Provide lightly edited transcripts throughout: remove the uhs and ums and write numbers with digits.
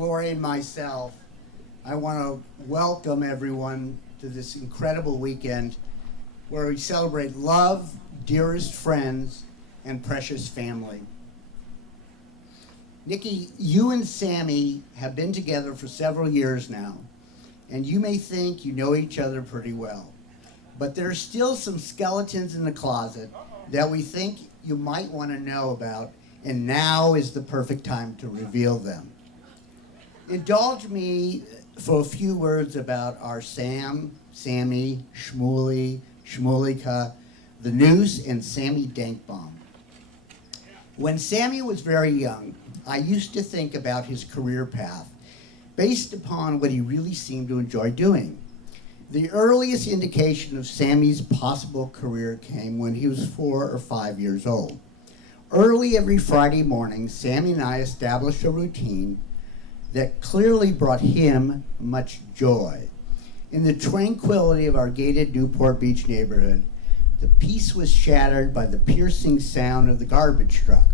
Lori and myself, I want to welcome everyone to this incredible weekend where we celebrate love, dearest friends, and precious family. Niki, you and Sammy have been together for several years now, and you may think you know each other pretty well. But there are still some skeletons in the closet that we think you might want to know about, and now is the perfect time to reveal them. Indulge me for a few words about our Sam, Sammy, Shmuley, Shmulika, the Noose, and Sammy Dankbaum. When Sammy was very young, I used to think about his career path based upon what he really seemed to enjoy doing. The earliest indication of Sammy's possible career came when he was 4 or 5 years old. Early every Friday morning, Sammy and I established a routine that clearly brought him much joy. In the tranquility of our gated Newport Beach neighborhood, the peace was shattered by the piercing sound of the garbage truck.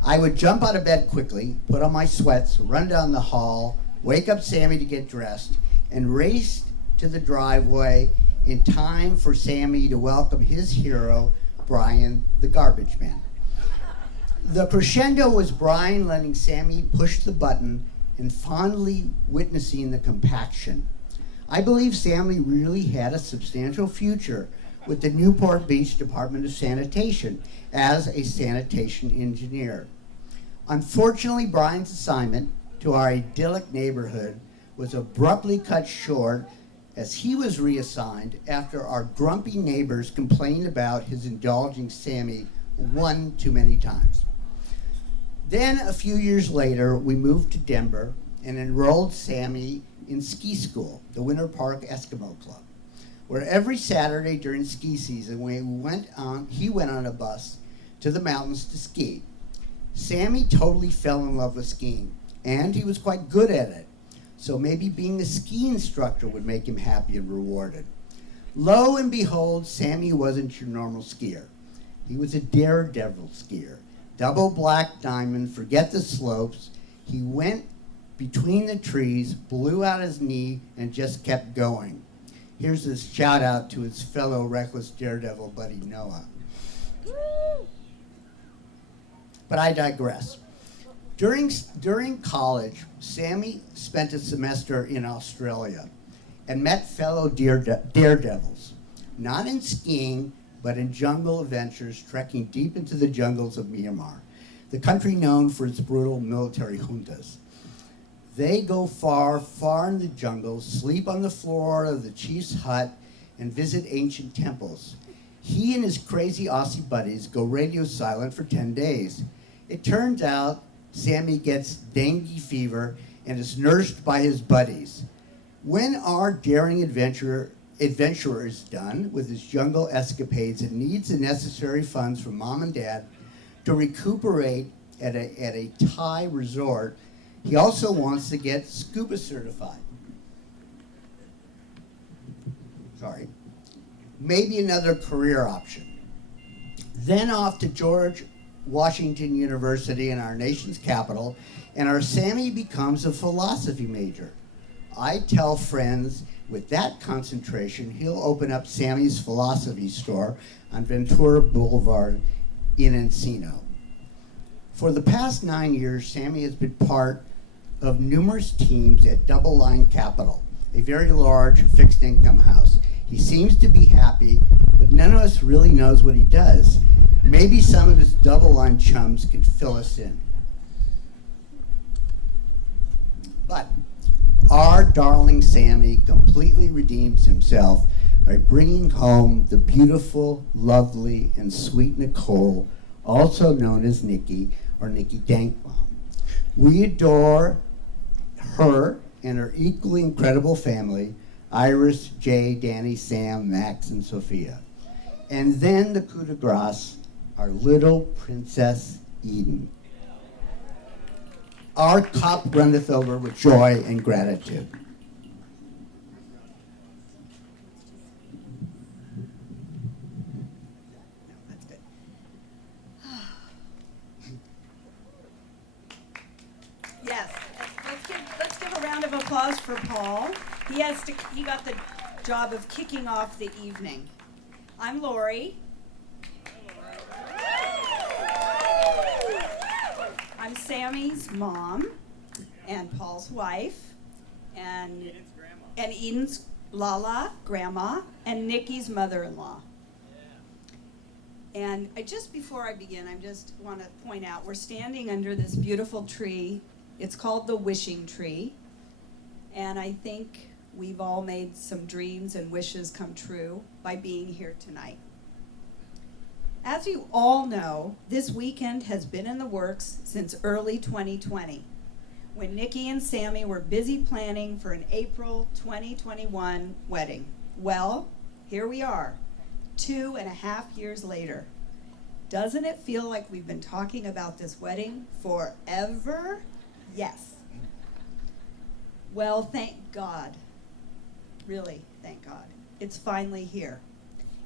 I would jump out of bed quickly, put on my sweats, run down the hall, wake up Sammy to get dressed, and race to the driveway in time for Sammy to welcome his hero, Brian the garbage man. The crescendo was Brian letting Sammy push the button and fondly witnessing the compaction. I believe Sammy really had a substantial future with the Newport Beach Department of Sanitation as a sanitation engineer. Unfortunately, Brian's assignment to our idyllic neighborhood was abruptly cut short as he was reassigned after our grumpy neighbors complained about his indulging Sammy one too many times. Then, a few years later, we moved to Denver and enrolled Sammy in ski school, the Winter Park Eskimo Club, where every Saturday during ski season he went on a bus to the mountains to ski. Sammy totally fell in love with skiing, and he was quite good at it, so maybe being a ski instructor would make him happy and rewarded. Lo and behold, Sammy wasn't your normal skier. He was a daredevil skier. Double black diamond, forget the slopes. He went between the trees, blew out his knee, and just kept going. Here's a shout out to his fellow reckless daredevil buddy Noah. But I digress. During college, Sammy spent a semester in Australia and met fellow daredevils, not in skiing, but in jungle adventures, trekking deep into the jungles of Myanmar, the country known for its brutal military juntas. They go far, far in the jungles, sleep on the floor of the chief's hut, and visit ancient temples. He and his crazy Aussie buddies go radio silent for 10 days. It turns out Sammy gets dengue fever and is nursed by his buddies. When our daring adventurer is done with his jungle escapades and needs the necessary funds from mom and dad to recuperate at a Thai resort, he also wants to get scuba certified. Maybe another career option. Then off to George Washington University in our nation's capital, and our Sammy becomes a philosophy major. I tell friends with that concentration, he'll open up Sammy's philosophy store on Ventura Boulevard in Encino. For the past 9 years, Sammy has been part of numerous teams at Double Line Capital, a very large fixed income house. He seems to be happy, but none of us really knows what he does. Maybe some of his Double Line chums could fill us in. But our darling Sammy completely redeems himself by bringing home the beautiful, lovely, and sweet Nicole, also known as Niki, or Niki Dankbaum. We adore her and her equally incredible family, Iris, Jay, Danny, Sam, Max, and Sophia. And then the coup de grace, our little Princess Eden. Our cup runneth over with joy and gratitude. Yes, let's give applause for Paul. He got the job of kicking off the evening. I'm Lori. I'm Sammy's mom and Paul's wife and Eden's Lala, grandma, and Niki's mother-in-law. And just before I begin, I just want to point out, we're standing under this beautiful tree. It's called the wishing tree. And I think we've all made some dreams and wishes come true by being here tonight. As you all know, this weekend has been in the works since early 2020, when Niki and Sammy were busy planning for an April 2021 wedding. Well, here we are, 2.5 years later. Doesn't it feel like we've been talking about this wedding forever? Yes. Well, thank God. Really, thank God. It's finally here.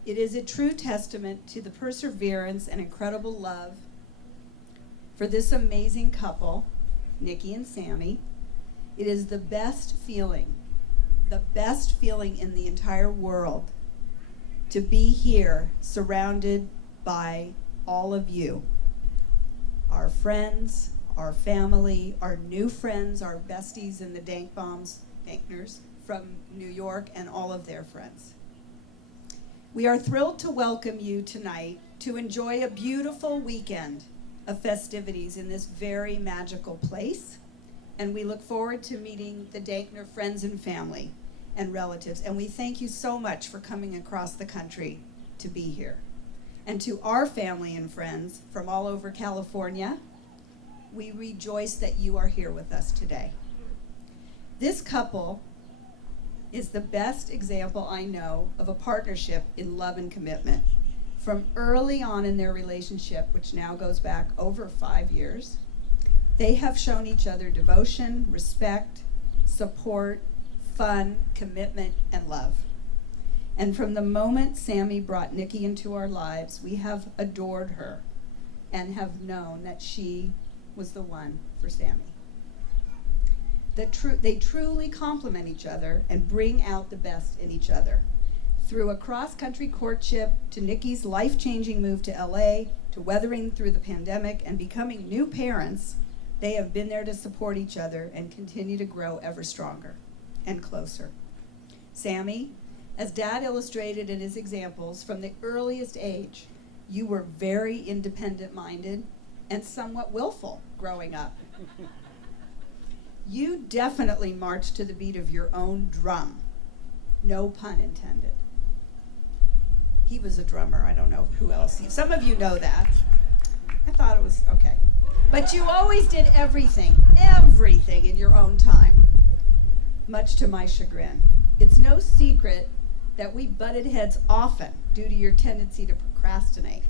It is a true testament to the perseverance and incredible love for this amazing couple, Niki and Sammy. It is the best feeling in the entire world to be here surrounded by all of you, our friends, our family, our new friends, our besties in the Dankners from New York, and all of their friends. We are thrilled to welcome you tonight to enjoy a beautiful weekend of festivities in this very magical place, and we look forward to meeting the Dankner friends and family and relatives, and we thank you so much for coming across the country to be here. And to our family and friends from all over California, we rejoice that you are here with us today. This couple is the best example I know of a partnership in love and commitment. From early on in their relationship, which now goes back over 5 years, they have shown each other devotion, respect, support, fun, commitment, and love. And from the moment Sammy brought Niki into our lives, we have adored her and have known that she was the one for Sammy. They truly complement each other and bring out the best in each other. Through a cross-country courtship, to Niki's life-changing move to LA, to weathering through the pandemic and becoming new parents, they have been there to support each other and continue to grow ever stronger and closer. Sammy, as Dad illustrated in his examples, from the earliest age, you were very independent-minded and somewhat willful growing up. You definitely marched to the beat of your own drum. No pun intended. He was a drummer. I don't know who else. Some of you know that. I thought it was okay. But you always did everything in your own time, much to my chagrin. It's no secret that we butted heads often due to your tendency to procrastinate.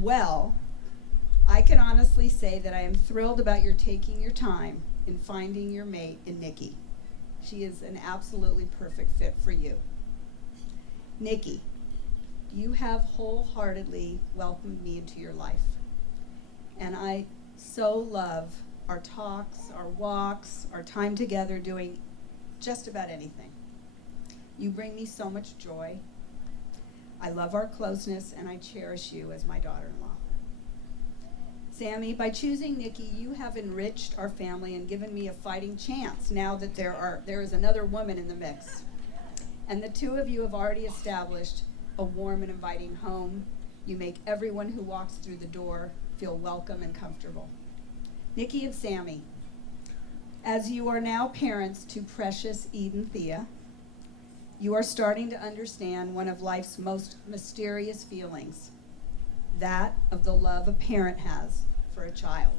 Well, I can honestly say that I am thrilled about your taking your time in finding your mate in Niki. She is an absolutely perfect fit for you. Niki, you have wholeheartedly welcomed me into your life. And I so love our talks, our walks, our time together doing just about anything. You bring me so much joy. I love our closeness, and I cherish you as my daughter-in-law. Sammy, by choosing Niki, you have enriched our family and given me a fighting chance now that there is another woman in the mix. And the two of you have already established a warm and inviting home. You make everyone who walks through the door feel welcome and comfortable. Niki and Sammy, as you are now parents to precious Eden Thea, you are starting to understand one of life's most mysterious feelings, that of the love a parent has for a child.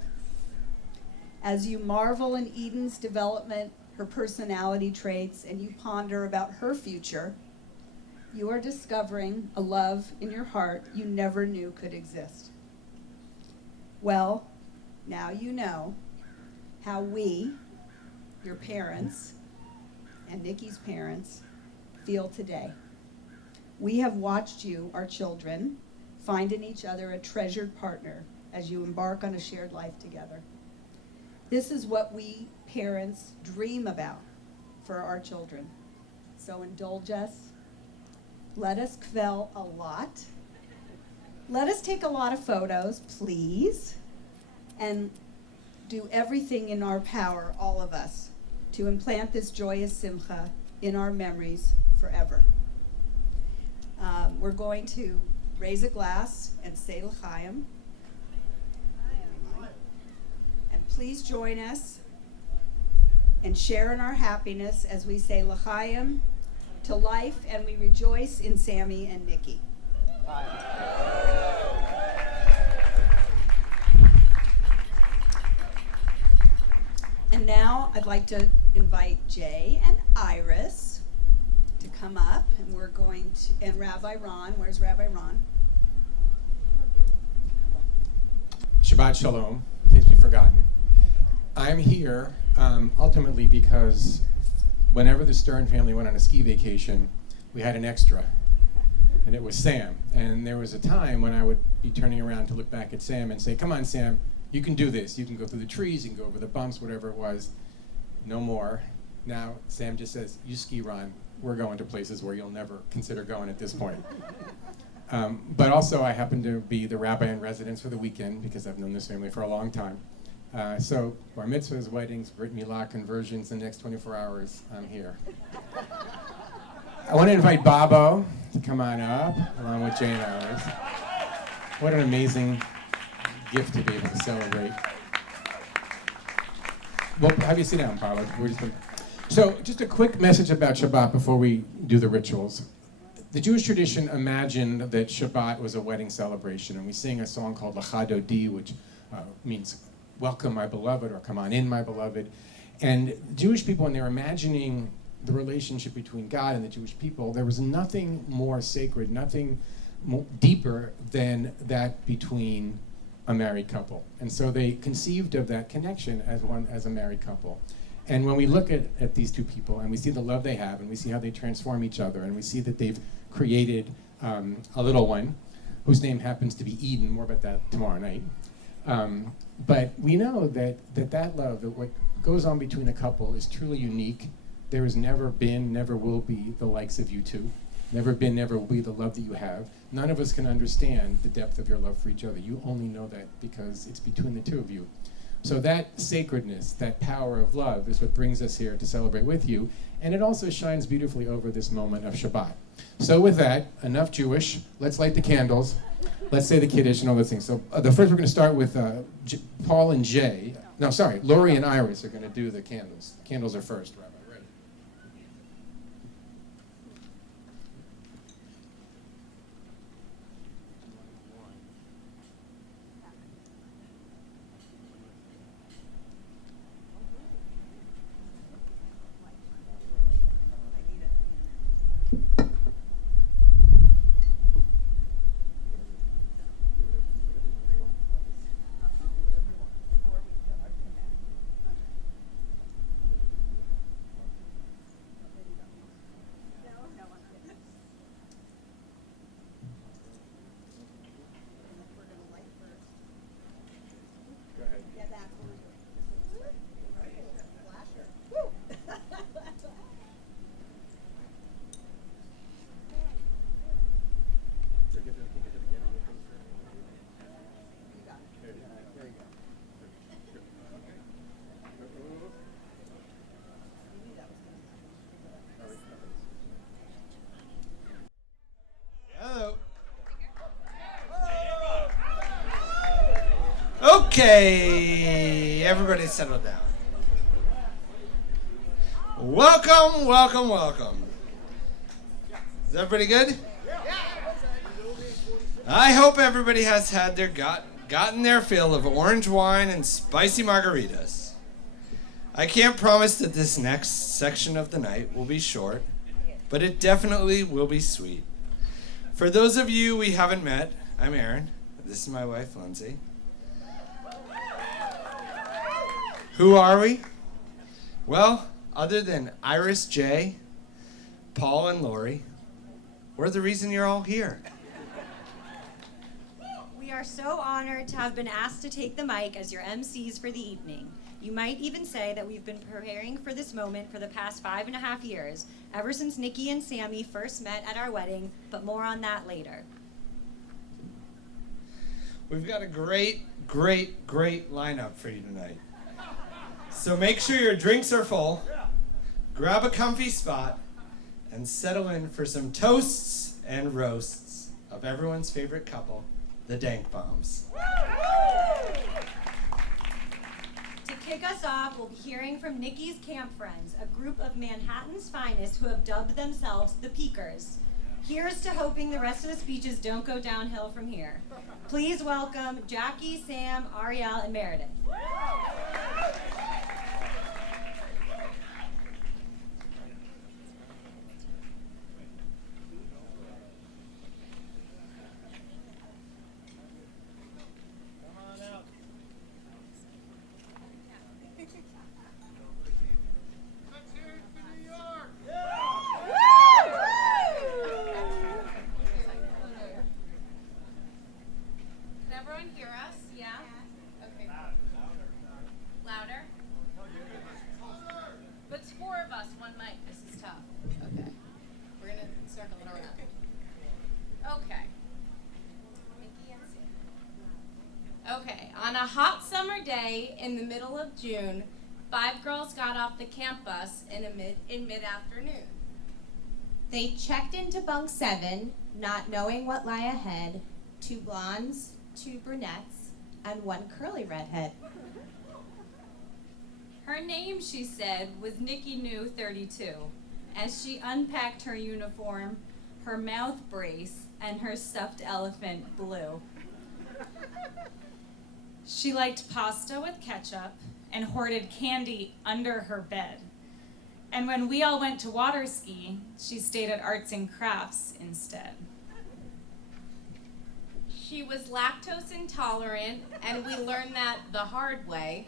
As you marvel in Eden's development, her personality traits, and you ponder about her future, you are discovering a love in your heart you never knew could exist. Well, now you know how we, your parents, and Niki's parents, feel today. We have watched you, our children, find in each other a treasured partner as you embark on a shared life together. This is what we parents dream about for our children. So indulge us. Let us kvel a lot. Let us take a lot of photos, please. And do everything in our power, all of us, to implant this joyous simcha in our memories forever. We're going to raise a glass and say l'chaim. And please join us and share in our happiness as we say l'chaim to life, and we rejoice in Sammy and Niki. And now I'd like to invite Jay and Iris to come up, and we're going to, and Rabbi Ron, where's Rabbi Ron? Shabbat Shalom, in case you've forgotten. I'm here ultimately because whenever the Stern family went on a ski vacation, we had an extra, and it was Sam. And there was a time when I would be turning around to look back at Sam and say, come on, Sam, you can do this. You can go through the trees, you can go over the bumps, whatever it was. No more. Now Sam just says, you ski, Ron. We're going to places where you'll never consider going at this point. But also I happen to be the rabbi in residence for the weekend because I've known this family for a long time. So bar mitzvahs, weddings, brit milah, conversions, the next 24 hours, I'm here. I want to invite Bobo to come on up, along with Jane Iris. What an amazing gift to be able to celebrate. Well, have you sit down, Bobo. So just a quick message about Shabbat before we do the rituals. The Jewish tradition imagined that Shabbat was a wedding celebration, and we sing a song called Lecha Dodi, which means welcome my beloved, or come on in my beloved. And Jewish people, when they were imagining the relationship between God and the Jewish people, there was nothing more sacred, nothing deeper than that between a married couple. And so they conceived of that connection as a married couple. And when we look at these two people and we see the love they have and we see how they transform each other and we see that they've created a little one whose name happens to be Eden, more about that tomorrow night. But we know that love, that what goes on between a couple is truly unique. There has never been, never will be the likes of you two. Never been, never will be the love that you have. None of us can understand the depth of your love for each other. You only know that because it's between the two of you. So that sacredness, that power of love is what brings us here to celebrate with you. And it also shines beautifully over this moment of Shabbat. So with that, enough Jewish. Let's light the candles. Let's say the Kiddush and all those things. So the first we're going to start with Paul and Jay. No, sorry, Lori and Iris are going to do the candles. The candles are first, Rabbi. Ready? Okay, everybody settle down. Welcome, welcome, welcome. Is everybody good? I hope everybody has had their gotten their fill of orange wine and spicy margaritas. I can't promise that this next section of the night will be short, but it definitely will be sweet. For those of you we haven't met, I'm Aaron. This is my wife, Lindsay. Who are we? Well, other than Iris J, Paul and Lori, we're the reason you're all here. We are so honored to have been asked to take the mic as your MCs for the evening. You might even say that we've been preparing for this moment for the past 5.5 years, ever since Niki and Sammy first met at our wedding, but more on that later. We've got a great lineup for you tonight. So make sure your drinks are full, grab a comfy spot, and settle in for some toasts and roasts of everyone's favorite couple, the Dank Bombs. To kick us off, we'll be hearing from Niki's camp friends, a group of Manhattan's finest who have dubbed themselves the Peakers. Here's to hoping the rest of the speeches don't go downhill from here. Please welcome Jackie, Sam, Ariel, and Meredith. Can everyone hear us? Yeah? Okay. Louder? But it's 4 of us, 1 mic. This is tough. Okay. We're gonna circle it around. Okay. Niki and Sam. Okay. On a hot summer day in the middle of June, 5 girls got off the camp bus in mid-afternoon. They checked into bunk 7, not knowing what lay ahead. 2 blondes, 2 brunettes, and 1 curly redhead. Her name, she said, was Niki New 32, as she unpacked her uniform, her mouth brace, and her stuffed elephant Blue. She liked pasta with ketchup and hoarded candy under her bed. And when we all went to water ski, she stayed at arts and crafts instead. She was lactose intolerant, and we learned that the hard way.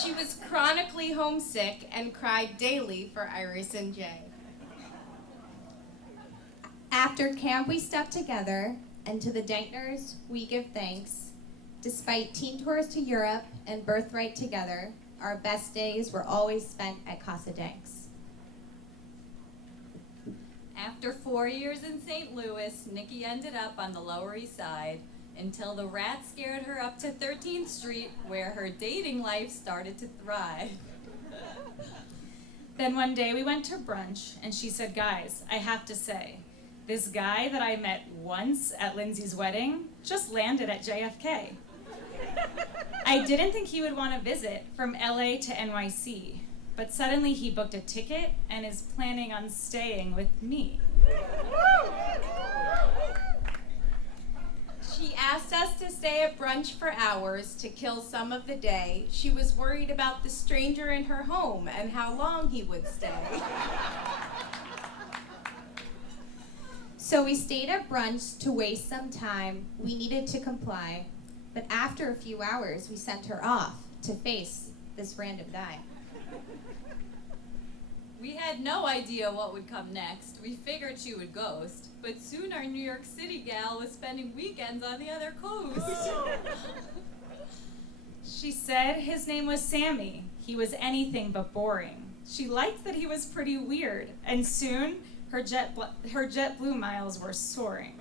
She was chronically homesick and cried daily for Iris and Jay. After camp, we stuck together, and to the Dankners, we give thanks. Despite teen tours to Europe and birthright together, our best days were always spent at Casa Danks. After 4 years in St. Louis, Niki ended up on the Lower East Side until the rats scared her up to 13th Street, where her dating life started to thrive. Then one day we went to brunch, and she said, "Guys, I have to say, this guy that I met once at Lindsay's wedding just landed at JFK. I didn't think he would want to visit from LA to NYC, but suddenly he booked a ticket and is planning on staying with me." She asked us to stay at brunch for hours to kill some of the day. She was worried about the stranger in her home and how long he would stay. So we stayed at brunch to waste some time. We needed to comply. But after a few hours, we sent her off to face this random guy. We had no idea what would come next. We figured she would ghost, but soon our New York City gal was spending weekends on the other coast. She said his name was Sammy. He was anything but boring. She liked that he was pretty weird, and soon her JetBlue miles were soaring.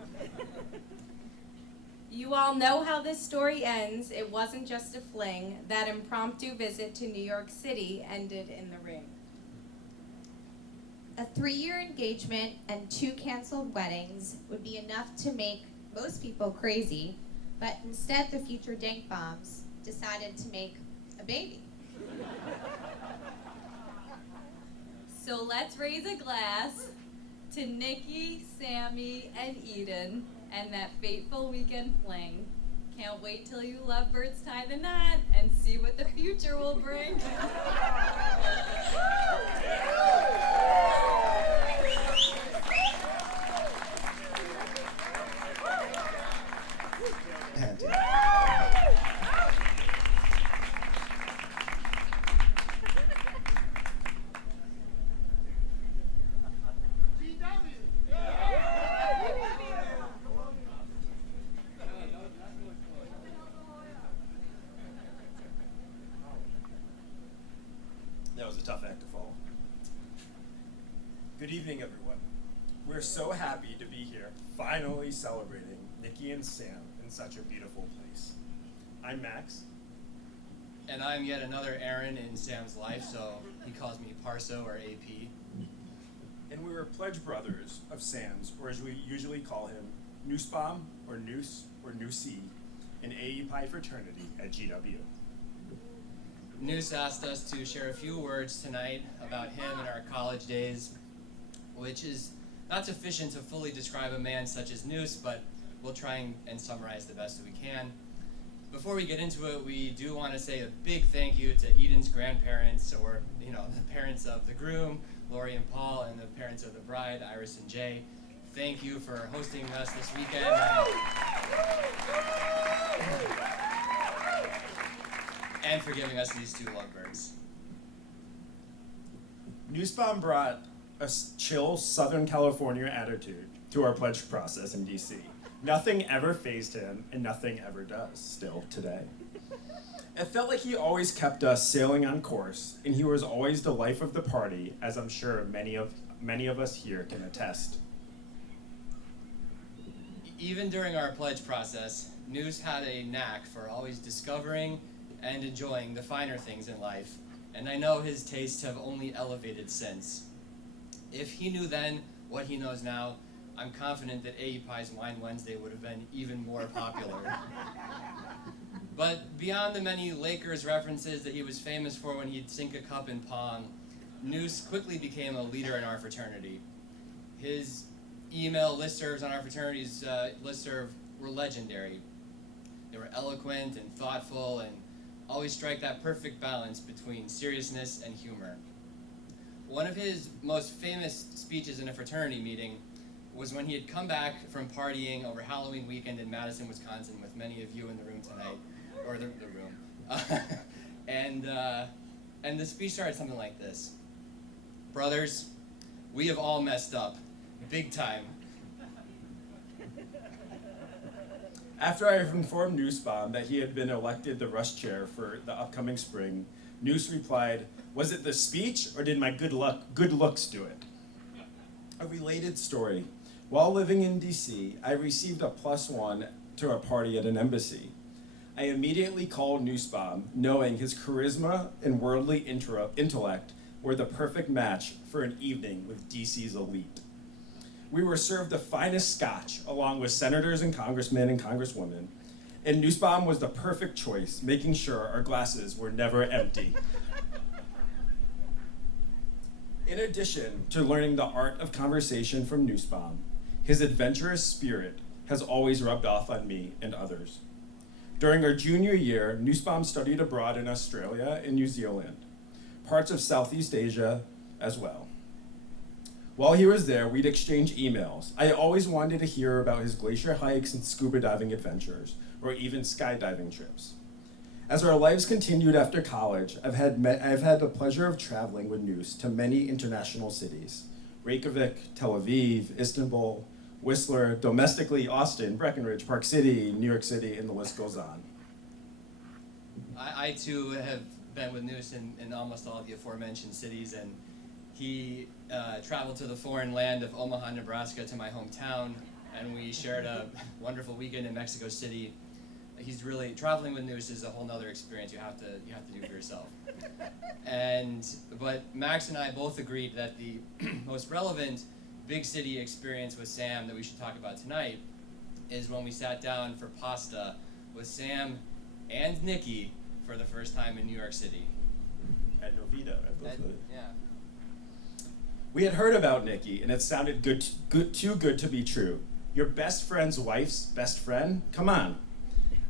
You all know how this story ends. It wasn't just a fling. That impromptu visit to New York City ended in the ring. A 3-year engagement and 2 canceled weddings would be enough to make most people crazy, but instead the future Dank Bombs decided to make a baby. So let's raise a glass to Niki, Sammy, and Eden, and that fateful weekend fling. Can't wait till you lovebirds tie the knot and see what the future will bring. tough act to follow. Good evening, everyone. We're so happy to be here, finally celebrating Niki and Sam in such a beautiful place. I'm Max. And I'm yet another Aaron in Sam's life, so he calls me Parso or AP. And we were pledge brothers of Sam's, or as we usually call him, Nussbaum or Noose or Nusi, in AE Pi fraternity at GW. Noose asked us to share a few words tonight about him and our college days, which is not sufficient to fully describe a man such as Noose, but we'll try and summarize the best that we can. Before we get into it, we do want to say a big thank you to Eden's grandparents, or the parents of the groom, Lori and Paul, and the parents of the bride, Iris and Jay. Thank you for hosting us this weekend. And for giving us these two lovebirds. Nussbaum brought a chill Southern California attitude to our pledge process in DC. Nothing ever fazed him, and nothing ever does, still today. It felt like he always kept us sailing on course, and he was always the life of the party, as I'm sure many of us here can attest. Even during our pledge process, Noose had a knack for always discovering and enjoying the finer things in life, and I know his tastes have only elevated since. If he knew then what he knows now, I'm confident that AE Pi's Wine Wednesday would have been even more popular. But beyond the many Lakers references that he was famous for when he'd sink a cup in Pong, Noose quickly became a leader in our fraternity. His email listservs on our fraternity's listserv were legendary. They were eloquent and thoughtful and always strike that perfect balance between seriousness and humor. One of his most famous speeches in a fraternity meeting was when he had come back from partying over Halloween weekend in Madison, Wisconsin, with many of you in the room tonight, or the room. And the speech started something like this. Brothers, we have all messed up, big time. After I informed Nussbaum that he had been elected the Rush Chair for the upcoming spring, Noose replied, "Was it the speech, or did my good looks do it?" A related story. While living in DC, I received a +1 to a party at an embassy. I immediately called Nussbaum, knowing his charisma and worldly intellect were the perfect match for an evening with DC's elite. We were served the finest scotch, along with senators and congressmen and congresswomen, and Nussbaum was the perfect choice, making sure our glasses were never empty. In addition to learning the art of conversation from Nussbaum, his adventurous spirit has always rubbed off on me and others. During our junior year, Nussbaum studied abroad in Australia and New Zealand, parts of Southeast Asia as well. While he was there, we'd exchange emails. I always wanted to hear about his glacier hikes and scuba diving adventures, or even skydiving trips. As our lives continued after college, I've had the pleasure of traveling with Noose to many international cities: Reykjavik, Tel Aviv, Istanbul, Whistler, domestically Austin, Breckenridge, Park City, New York City, and the list goes on. I too have been with Noose in almost all of the aforementioned cities, and he traveled to the foreign land of Omaha, Nebraska, to my hometown, and we shared a wonderful weekend in Mexico City. He's really, traveling with Noose is a whole nother experience you have to do for yourself. But Max and I both agreed that the most relevant big city experience with Sam that we should talk about tonight is when we sat down for pasta with Sam and Niki for the first time in New York City. At Novita, I believe. Yeah. We had heard about Niki, and it sounded too good to be true. Your best friend's wife's best friend? Come on.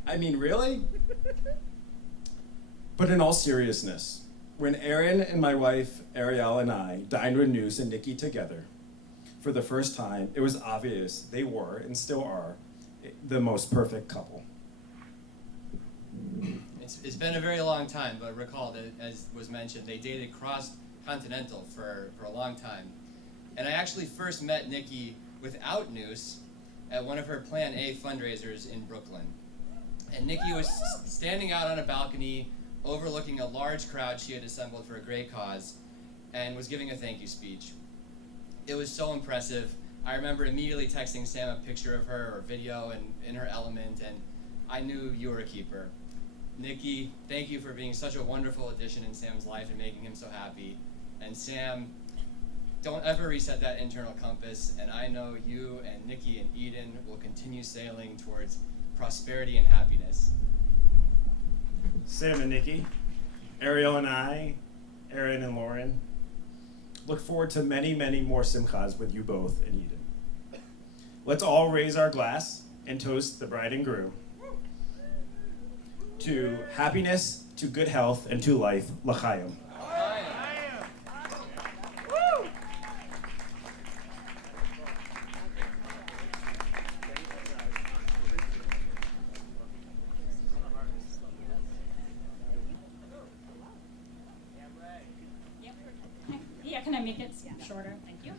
I mean, really? But in all seriousness, when Erin and my wife, Ariel, and I dined with Noose and Niki together for the first time, it was obvious they were, and still are, the most perfect couple. It's been a very long time, but recall that, as was mentioned, they dated cross-continental for a long time. And I actually first met Niki without Noose at one of her Plan A fundraisers in Brooklyn. And Niki was standing out on a balcony overlooking a large crowd she had assembled for a great cause and was giving a thank you speech. It was so impressive. I remember immediately texting Sam a picture of her or video and in her element, and I knew you were a keeper. Niki, thank you for being such a wonderful addition in Sam's life and making him so happy. And Sam, don't ever reset that internal compass, and I know you and Niki and Eden will continue sailing towards prosperity and happiness. Sam and Niki, Ariel and I, Aaron and Lauren, look forward to many, many more simchas with you both and Eden. Let's all raise our glass and toast the bride and groom to happiness, to good health, and to life. L'chaim. Yeah, can I make it shorter? Thank you.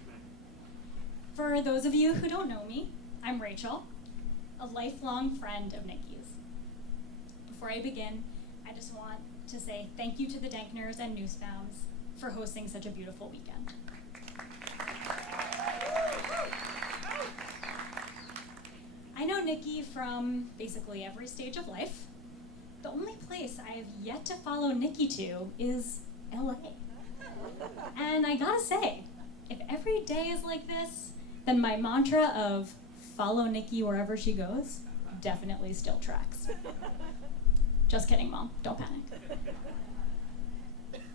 For those of you who don't know me, I'm Rachel, a lifelong friend of Niki's. Before I begin, I just want to say thank you to the Denkners and Newsbounds for hosting such a beautiful weekend. I know Niki from basically every stage of life. The only place I have yet to follow Niki to is LA. And I gotta say, if every day is like this, then my mantra of follow Niki wherever she goes definitely still tracks. Just kidding, Mom. Don't panic.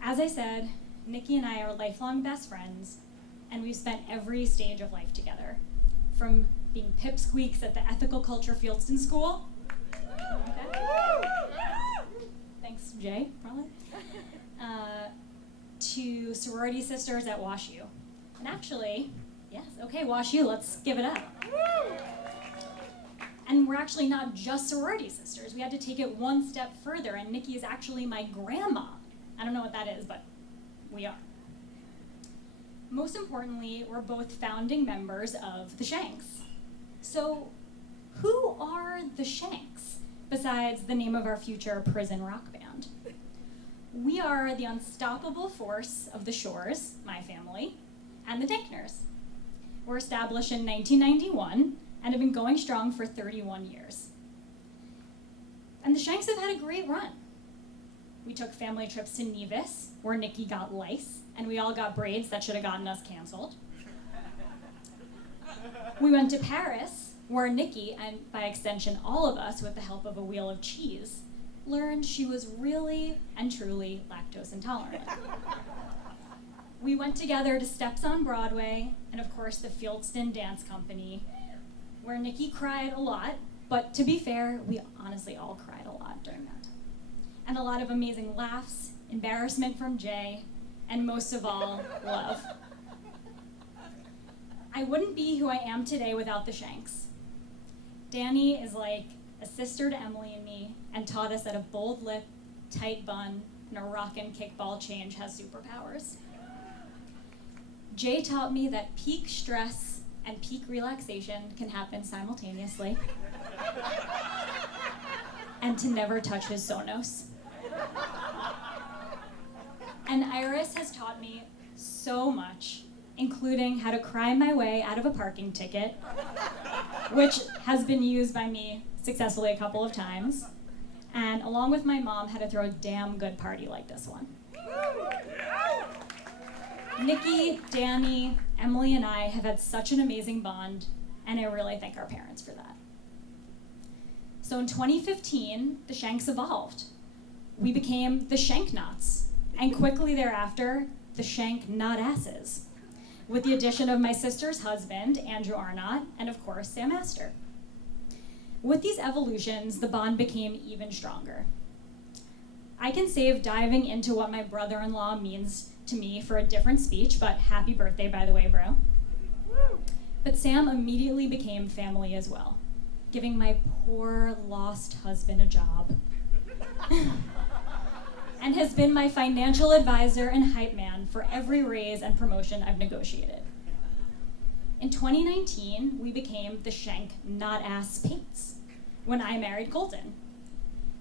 As I said, Niki and I are lifelong best friends, and we've spent every stage of life together. From being pipsqueaks at the ethical culture Fieldston School. Okay. Thanks, Jay, probably. To sorority sisters at WashU. And actually, yes, okay, WashU, let's give it up. And we're actually not just sorority sisters. We had to take it one step further, and Niki is actually my grandma. I don't know what that is, but we are. Most importantly, we're both founding members of the Shanks. So, who are the Shanks, besides the name of our future prison rock band? We are the unstoppable force of the Shores, my family, and the Denkners. We're established in 1991 and have been going strong for 31 years. And the Shanks have had a great run. We took family trips to Nevis, where Niki got lice, and we all got braids that should have gotten us canceled. We went to Paris, where Niki, and by extension all of us with the help of a wheel of cheese, learned she was really and truly lactose intolerant. We went together to Steps on Broadway, and of course the Fieldston Dance Company, where Niki cried a lot, but to be fair, we honestly all cried a lot during that time. And a lot of amazing laughs, embarrassment from Jay, and most of all, love. I wouldn't be who I am today without the Shanks. Danny is like a sister to Emily and me, and taught us that a bold lip, tight bun, and a rockin' kickball change has superpowers. Jay taught me that peak stress and peak relaxation can happen simultaneously, and to never touch his Sonos. And Iris has taught me so much, including how to cry my way out of a parking ticket, which has been used by me successfully a couple of times, and along with my mom, how to throw a damn good party like this one. Niki, Danny, Emily, and I have had such an amazing bond, and I really thank our parents for that. So in 2015, the Shanks evolved. We became the Shanknots, and quickly thereafter, the Shank Not Asses, with the addition of my sister's husband, Andrew Arnott, and of course, Sam Astor. With these evolutions, the bond became even stronger. I can save diving into what my brother-in-law means to me for a different speech, but happy birthday, by the way, bro. But Sam immediately became family as well, giving my poor lost husband a job. And has been my financial advisor and hype man for every raise and promotion I've negotiated. In 2019, we became the Shank Not Ass Paints when I married Colton.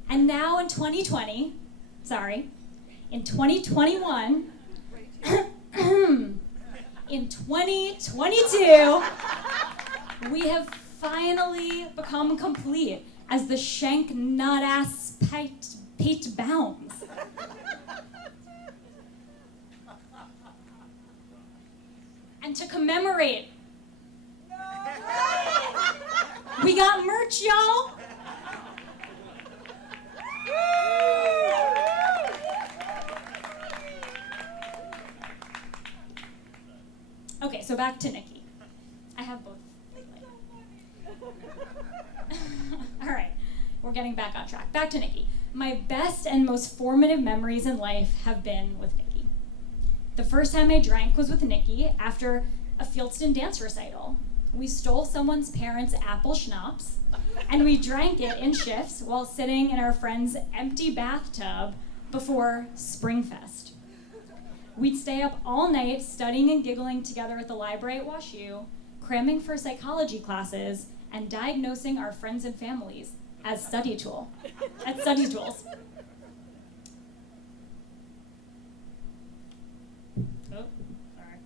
And now in 2021, In 2022, we have finally become complete as the Shank Not Ass Pate Bounds. And to commemorate, we got merch, y'all. Okay, so back to Niki. I have both. All right, we're getting back on track. Back to Niki. My best and most formative memories in life have been with Niki. The first time I drank was with Niki after a Fieldston dance recital. We stole someone's parents' apple schnapps, and we drank it in shifts while sitting in our friend's empty bathtub before Springfest. We'd stay up all night studying and giggling together at the library at WashU, cramming for psychology classes, and diagnosing our friends and families as study tools. Oh, sorry.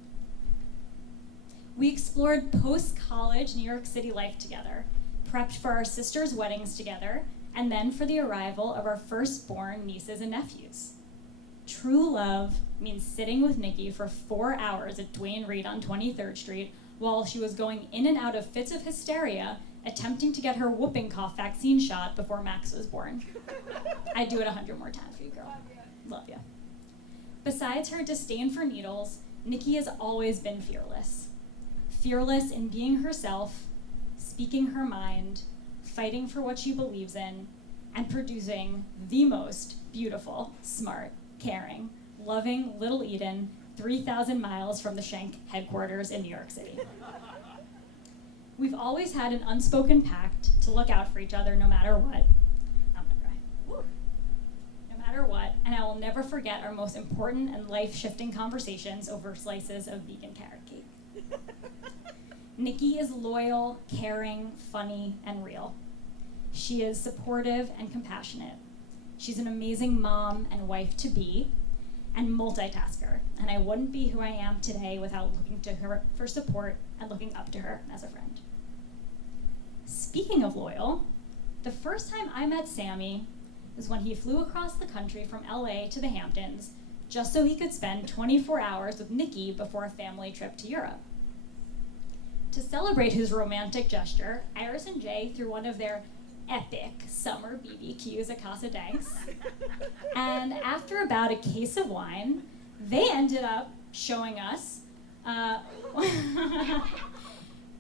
We explored post-college New York City life together, prepped for our sisters' weddings together, and then for the arrival of our firstborn nieces and nephews. True love means sitting with Niki for 4 hours at Duane Reade on 23rd Street while she was going in and out of fits of hysteria, attempting to get her whooping cough vaccine shot before Max was born. I'd do it 100 more times for you, girl. Love you. Besides her disdain for needles, Niki has always been fearless. Fearless in being herself, speaking her mind, fighting for what she believes in, and producing the most beautiful, smart, caring, loving little Eden 3,000 miles from the Shank headquarters in New York City. We've always had an unspoken pact to look out for each other no matter what. I'm gonna cry. Woo. No matter what, and I will never forget our most important and life-shifting conversations over slices of vegan carrot cake. Niki is loyal, caring, funny, and real. She is supportive and compassionate. She's an amazing mom and wife-to-be, and multitasker, and I wouldn't be who I am today without looking to her for support and looking up to her as a friend. Speaking of loyal, the first time I met Sammy was when he flew across the country from LA to the Hamptons just so he could spend 24 hours with Niki before a family trip to Europe. To celebrate his romantic gesture, Iris and Jay threw one of their epic summer BBQs at Casa Danks. And after about a case of wine, they ended up showing us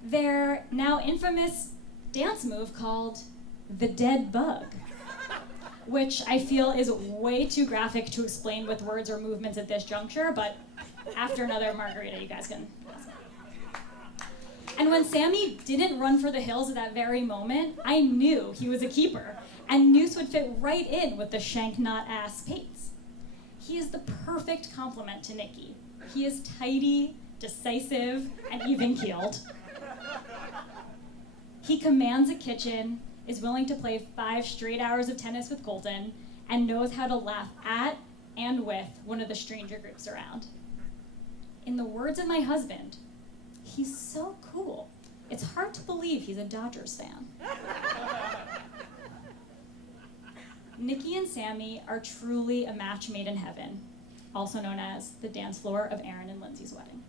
their now infamous dance move called the dead bug, which I feel is way too graphic to explain with words or movements at this juncture, but after another margarita, you guys can. And when Sammy didn't run for the hills at that very moment, I knew he was a keeper, and Noose would fit right in with the Shank Not Ass Pates. He is the perfect complement to Niki. He is tidy, decisive, and even-keeled. He commands a kitchen, is willing to play 5 straight hours of tennis with Colton, and knows how to laugh at and with one of the stranger groups around. In the words of my husband, he's so cool. It's hard to believe he's a Dodgers fan. Niki and Sammy are truly a match made in heaven, also known as the dance floor of Aaron and Lindsay's wedding.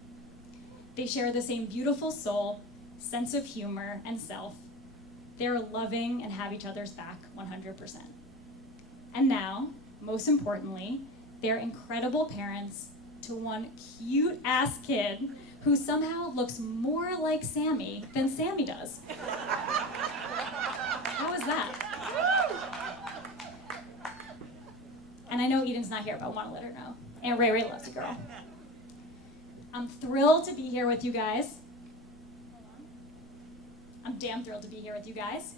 They share the same beautiful soul, sense of humor, and self. They are loving and have each other's back 100%. And now, most importantly, they're incredible parents to one cute-ass kid who somehow looks more like Sammy than Sammy does. How is that? And I know Eden's not here, but I want to let her know. And Ray Ray loves you, girl. I'm thrilled to be here with you guys. I'm damn thrilled to be here with you guys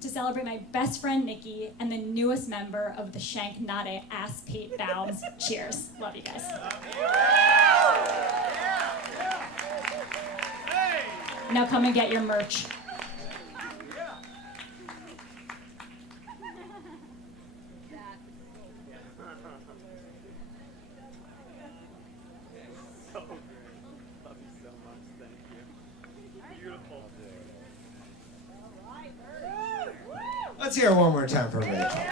to celebrate my best friend Niki and the newest member of the Shank Not Ass Pate Bounds. Cheers. Love you guys. Now come and get your merch. Let's hear it one more time for Rachel.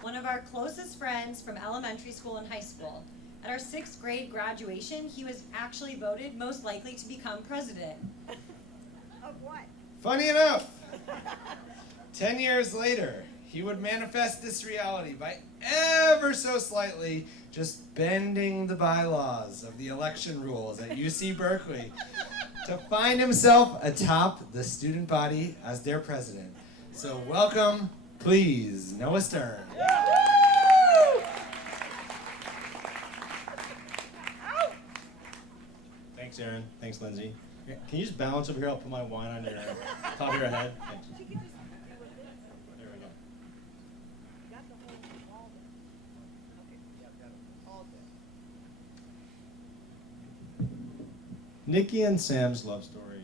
One of our closest friends from elementary school and high school. At our 6th grade graduation, he was actually voted most likely to become president. Of what? Funny enough, 10 years later, he would manifest this reality by ever so slightly just bending the bylaws of the election rules at UC Berkeley to find himself atop the student body as their president. So welcome, please, Noah Stern. Thanks, Aaron. Thanks, Lindsay. Can you just balance over here? I'll put my wine on your top of your head. Thanks. There we go. Niki and Sam's love story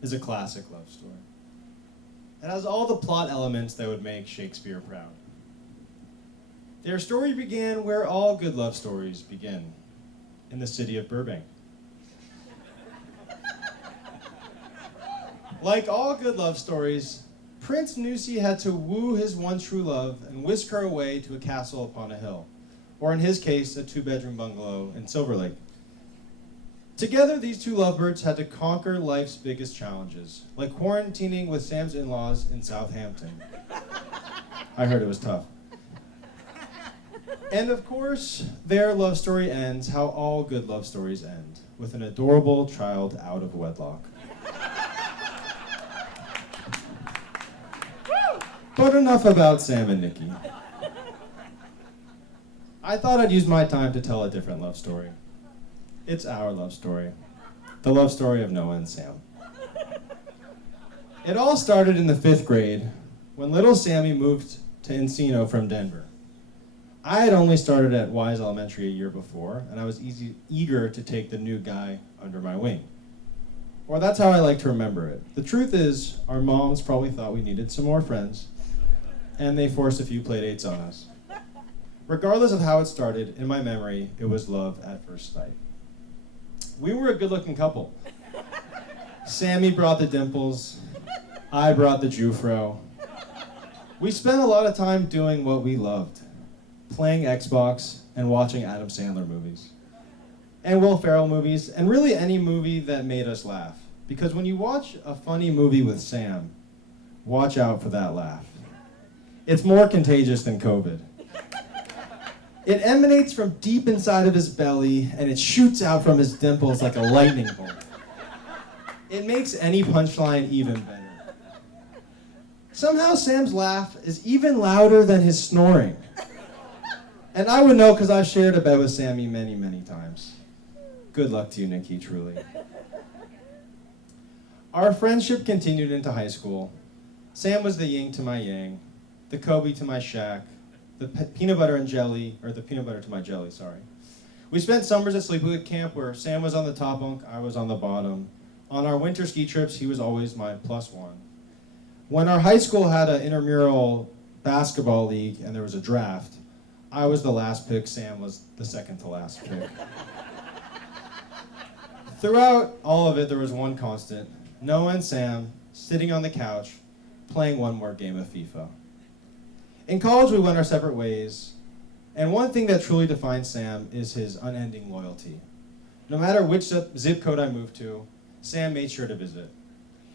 is a classic love story. It has all the plot elements that would make Shakespeare proud. Their story began where all good love stories begin, in the city of Burbank. Like all good love stories, Prince Nusi had to woo his one true love and whisk her away to a castle upon a hill, or in his case, a 2-bedroom bungalow in Silver Lake. Together, these two lovebirds had to conquer life's biggest challenges, like quarantining with Sam's in-laws in Southampton. I heard it was tough. And of course, their love story ends how all good love stories end, with an adorable child out of wedlock. But enough about Sam and Niki. I thought I'd use my time to tell a different love story. It's our love story. The love story of Noah and Sam. It all started in the 5th grade when little Sammy moved to Encino from Denver. I had only started at Wise Elementary a year before, and I was eager to take the new guy under my wing. Or that's how I like to remember it. The truth is, our moms probably thought we needed some more friends, and they forced a few playdates on us. Regardless of how it started, in my memory, it was love at first sight. We were a good-looking couple. Sammy brought the dimples, I brought the Jufro. We spent a lot of time doing what we loved, playing Xbox and watching Adam Sandler movies, and Will Ferrell movies, and really any movie that made us laugh. Because when you watch a funny movie with Sam, watch out for that laugh. It's more contagious than COVID. It emanates from deep inside of his belly, and it shoots out from his dimples like a lightning bolt. It makes any punchline even better. Somehow Sam's laugh is even louder than his snoring. And I would know because I've shared a bed with Sammy many, many times. Good luck to you, Niki, truly. Our friendship continued into high school. Sam was the yin to my yang, the Kobe to my Shaq, the peanut butter and jelly, or the peanut butter to my jelly, sorry. We spent summers at Sleepaway Camp where Sam was on the top bunk, I was on the bottom. On our winter ski trips, he was always my +1. When our high school had an intramural basketball league and there was a draft, I was the last pick, Sam was the second to last pick. Throughout all of it, there was one constant. Noah and Sam sitting on the couch, playing one more game of FIFA. In college, we went our separate ways, and one thing that truly defines Sam is his unending loyalty. No matter which zip code I moved to, Sam made sure to visit.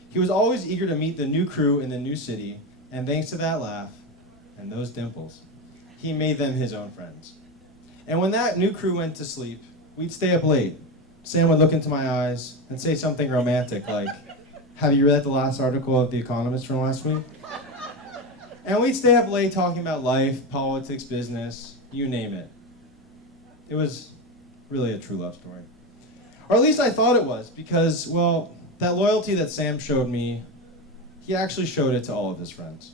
He was always eager to meet the new crew in the new city, and thanks to that laugh and those dimples, he made them his own friends. And when that new crew went to sleep, we'd stay up late. Sam would look into my eyes and say something romantic like, "Have you read the last article of The Economist from last week?" And we'd stay up late talking about life, politics, business, you name it. It was really a true love story. Or at least I thought it was, because, well, that loyalty that Sam showed me, he actually showed it to all of his friends.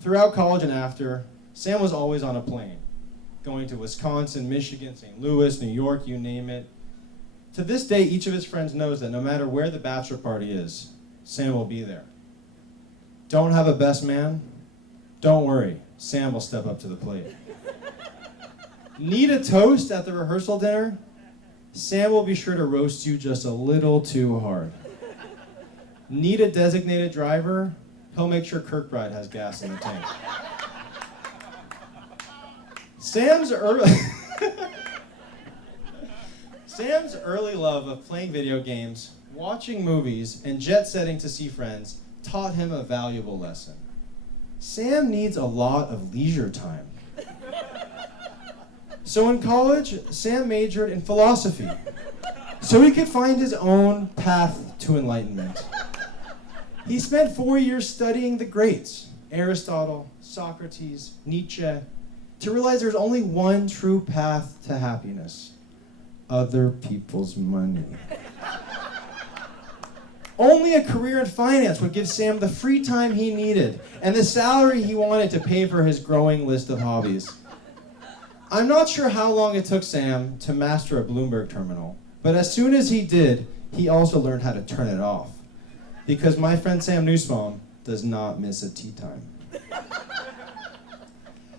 Throughout college and after, Sam was always on a plane, going to Wisconsin, Michigan, St. Louis, New York, you name it. To this day, each of his friends knows that no matter where the bachelor party is, Sam will be there. Don't have a best man? Don't worry, Sam will step up to the plate. Need a toast at the rehearsal dinner? Sam will be sure to roast you just a little too hard. Need a designated driver? He'll make sure Kirkbride has gas in the tank. Sam's early love of playing video games, watching movies, and jet-setting to see friends taught him a valuable lesson. Sam needs a lot of leisure time. So in college, Sam majored in philosophy, so he could find his own path to enlightenment. He spent 4 years studying the greats, Aristotle, Socrates, Nietzsche, to realize there's only one true path to happiness: other people's money. Only a career in finance would give Sam the free time he needed and the salary he wanted to pay for his growing list of hobbies. I'm not sure how long it took Sam to master a Bloomberg terminal, but as soon as he did, he also learned how to turn it off. Because my friend Sam Nussbaum does not miss a tea time.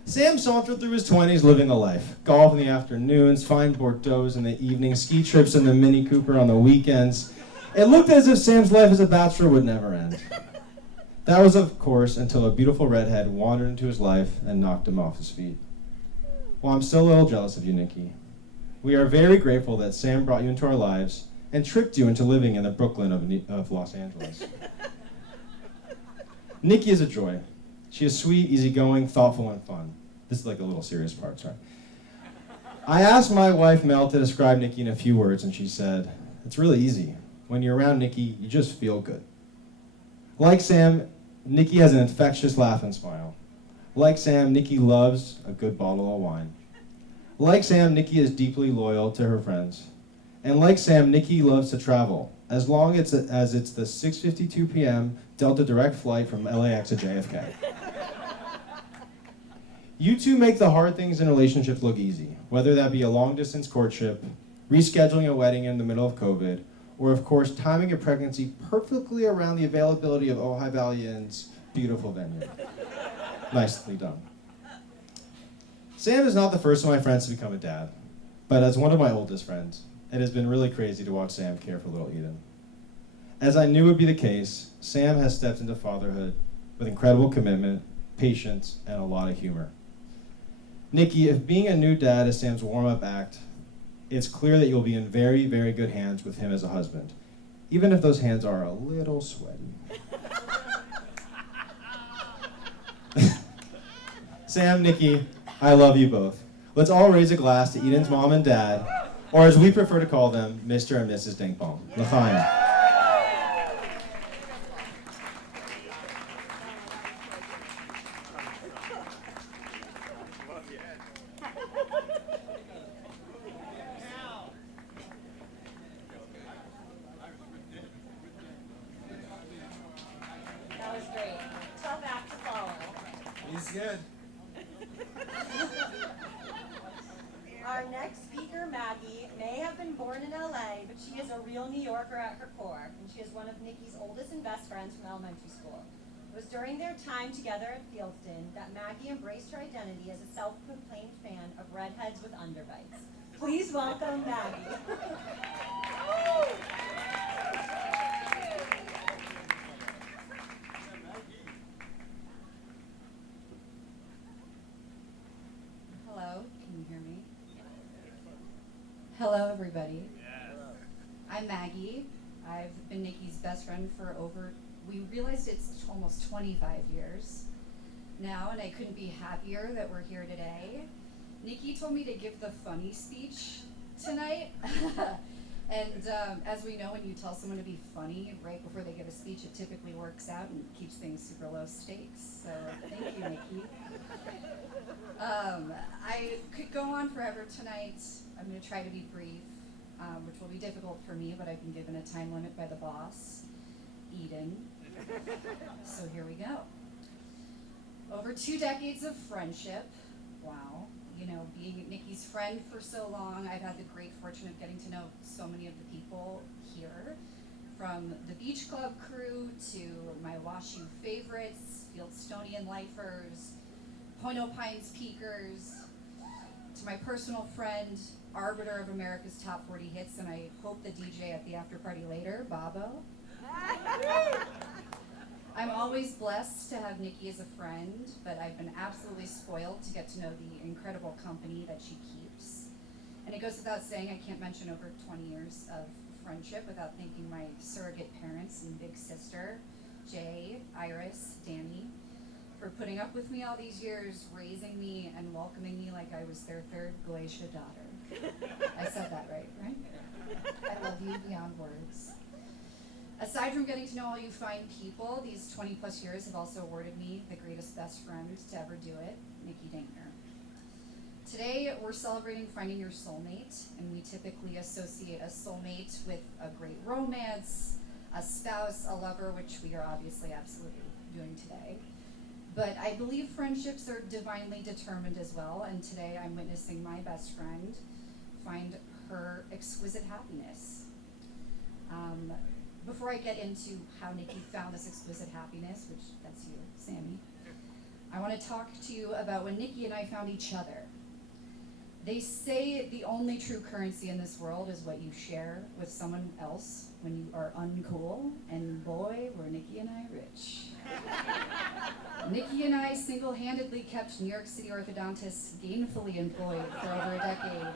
Sam sauntered through his 20s living the life. Golf in the afternoons, fine Bordeaux in the evenings, ski trips in the Mini Cooper on the weekends. It looked as if Sam's life as a bachelor would never end. That was, of course, until a beautiful redhead wandered into his life and knocked him off his feet. Well, I'm still a little jealous of you, Niki. We are very grateful that Sam brought you into our lives and tricked you into living in the Brooklyn of Los Angeles. Niki is a joy. She is sweet, easygoing, thoughtful, and fun. This is like the little serious part, sorry. I asked my wife, Mel, to describe Niki in a few words, and she said, "It's really easy. When you're around Niki, you just feel good." Like Sam, Niki has an infectious laugh and smile. Like Sam, Niki loves a good bottle of wine. Like Sam, Niki is deeply loyal to her friends. And like Sam, Niki loves to travel, as long as it's the 6:52 p.m. Delta direct flight from LAX to JFK. You two make the hard things in relationships look easy, whether that be a long-distance courtship, rescheduling a wedding in the middle of COVID, or of course, timing a pregnancy perfectly around the availability of Ojai Valley Inn's beautiful venue. Nicely done. Sam is not the first of my friends to become a dad, but as one of my oldest friends, it has been really crazy to watch Sam care for little Eden. As I knew would be the case, Sam has stepped into fatherhood with incredible commitment, patience, and a lot of humor. Niki, if being a new dad is Sam's warm-up act, it's clear that you'll be in very, very good hands with him as a husband, even if those hands are a little sweaty. Sam, Niki, I love you both. Let's all raise a glass to Eden's mom and dad, or as we prefer to call them, Mr. and Mrs. Dinkbong. L'chaim. That was great. Tough act to follow. He's good. Our next speaker, Maggie, may have been born in LA, but she is a real New Yorker at her core, and she is one of Niki's oldest and best friends from elementary school. It was during their time together at Fieldston that Maggie embraced her identity as a self-proclaimed fan of redheads with underbites. Please welcome Maggie. Hello, can you hear me? Hello, everybody. I'm Maggie. I've been Niki's best friend for we realized it's almost 25 years now, and I couldn't be happier that we're here today. Niki told me to give the funny speech tonight. And as we know, when you tell someone to be funny right before they give a speech, it typically works out and keeps things super low stakes. So thank you, Niki. I could go on forever tonight. I'm going to try to be brief, which will be difficult for me, but I've been given a time limit by the boss, Eden. So here we go. Over 2 decades of friendship. Wow. You know, being Niki's friend for so long, I've had the great fortune of getting to know so many of the people here, from the beach club crew to my WashU favorites, Fieldstonian lifers, Point Pines peakers, to my personal friend, arbiter of America's top 40 hits, and I hope the DJ at the after party later, Bobo. I'm always blessed to have Niki as a friend, but I've been absolutely spoiled to get to know the incredible company that she keeps. And it goes without saying, I can't mention over 20 years of friendship without thanking my surrogate parents and big sister, Jay, Iris, Danny, for putting up with me all these years, raising me and welcoming me like I was their third Glacier daughter. I said that right? I love you beyond words. Aside from getting to know all you fine people, these 20 plus years have also awarded me the greatest best friend to ever do it, Niki Dankner. Today, we're celebrating finding your soulmate, and we typically associate a soulmate with a great romance, a spouse, a lover, which we are obviously absolutely doing today. But I believe friendships are divinely determined as well, and today I'm witnessing my best friend find her exquisite happiness. Before I get into how Niki found this exquisite happiness, which that's you, Sammy, I want to talk to you about when Niki and I found each other. They say the only true currency in this world is what you share with someone else when you are uncool, and boy, were Niki and I rich. Niki and I single-handedly kept New York City orthodontists gainfully employed for over a decade.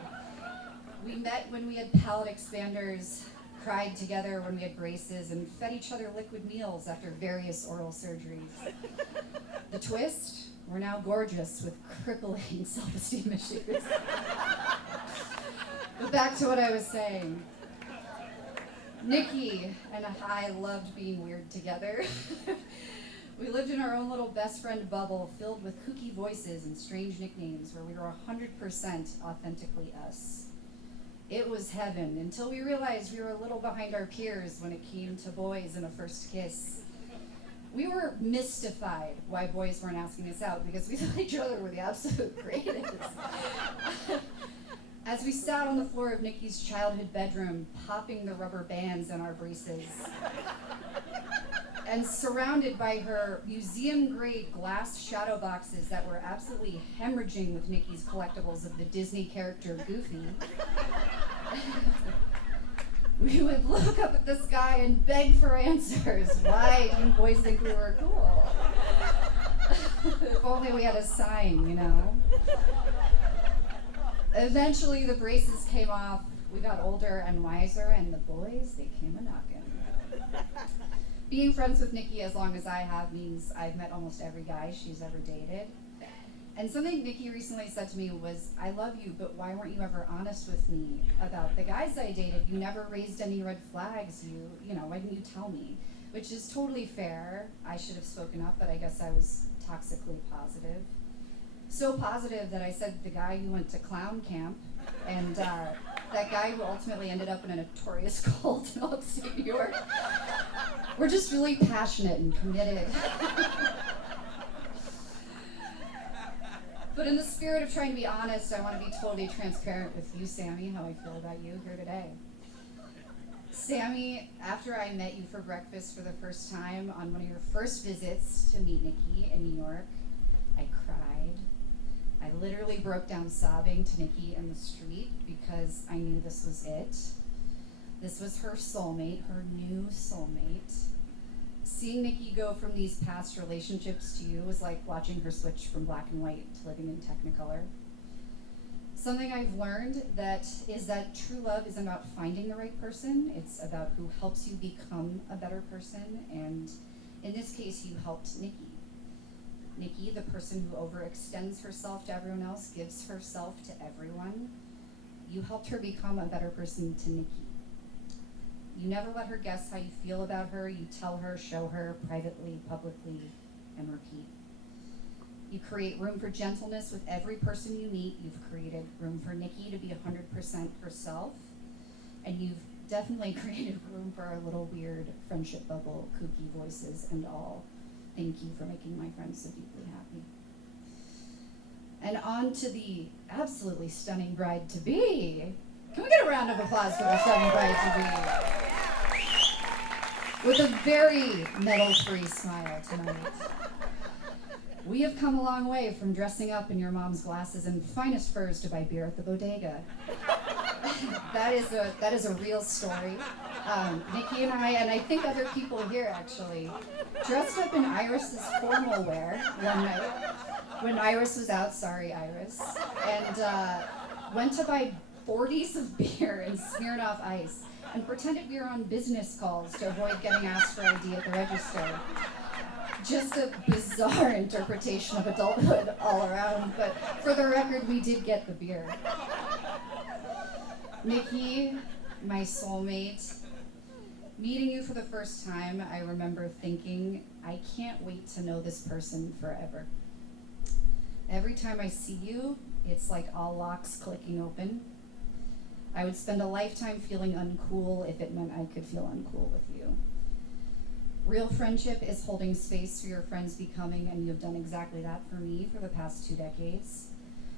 We met when we had palate expanders, cried together when we had braces, and fed each other liquid meals after various oral surgeries. The twist? We're now gorgeous with crippling self-esteem issues. But back to what I was saying. Niki and I loved being weird together. We lived in our own little best friend bubble filled with kooky voices and strange nicknames where we were 100% authentically us. It was heaven until we realized we were a little behind our peers when it came to boys and a first kiss. We were mystified why boys weren't asking us out because we thought each other were the absolute greatest. As we sat on the floor of Niki's childhood bedroom, popping the rubber bands in our braces, and surrounded by her museum-grade glass shadow boxes that were absolutely hemorrhaging with Niki's collectibles of the Disney character Goofy, we would look up at the sky and beg for answers. Why didn't boys think we were cool? If only we had a sign, you know? Eventually, the braces came off. We got older and wiser, and the boys, they came a-knocking. Being friends with Niki as long as I have means I've met almost every guy she's ever dated. And something Niki recently said to me was, I love you, but why weren't you ever honest with me about the guys I dated? You never raised any red flags. You know, why didn't you tell me? Which is totally fair. I should have spoken up, but I guess I was toxically positive. So positive that I said the guy who went to clown camp and that guy who ultimately ended up in a notorious cult in upstate New York. We're just really passionate and committed. But in the spirit of trying to be honest, I want to be totally transparent with you, Sammy, how I feel about you here today. Sammy, after I met you for breakfast for the first time on one of your first visits to meet Niki in New York, I cried. I literally broke down sobbing to Niki in the street because I knew this was it. This was her soulmate, her new soulmate. Seeing Niki go from these past relationships to you was like watching her switch from black and white to living in Technicolor. Something I've learned is that true love isn't about finding the right person, it's about who helps you become a better person, and in this case, you helped Niki. Niki, the person who overextends herself to everyone else, gives herself to everyone. You helped her become a better person to Niki. You never let her guess how you feel about her. You tell her, show her, privately, publicly, and repeat. You create room for gentleness with every person you meet. You've created room for Niki to be 100% herself. And you've definitely created room for our little weird friendship bubble, kooky voices, and all. Thank you for making my friends so deeply happy. And on to the absolutely stunning bride-to-be. Can we get a round of applause for the stunning bride-to-be? With a very metal-free smile tonight. We have come a long way from dressing up in your mom's glasses and finest furs to buy beer at the bodega. that is a real story. Nikki and I think other people here actually, dressed up in Iris's formal wear one night when Iris was out. Sorry, Iris, and went to buy 40s of beer and Smirnoff Ice, and pretended we were on business calls to avoid getting asked for ID at the register. Just a bizarre interpretation of adulthood all around, but for the record, we did get the beer. Nikki, my soulmate, meeting you for the first time, I remember thinking, I can't wait to know this person forever. Every time I see you, it's like all locks clicking open. I would spend a lifetime feeling uncool if it meant I could feel uncool with you. Real friendship is holding space for your friends becoming, and you have done exactly that for me for the past 2 decades.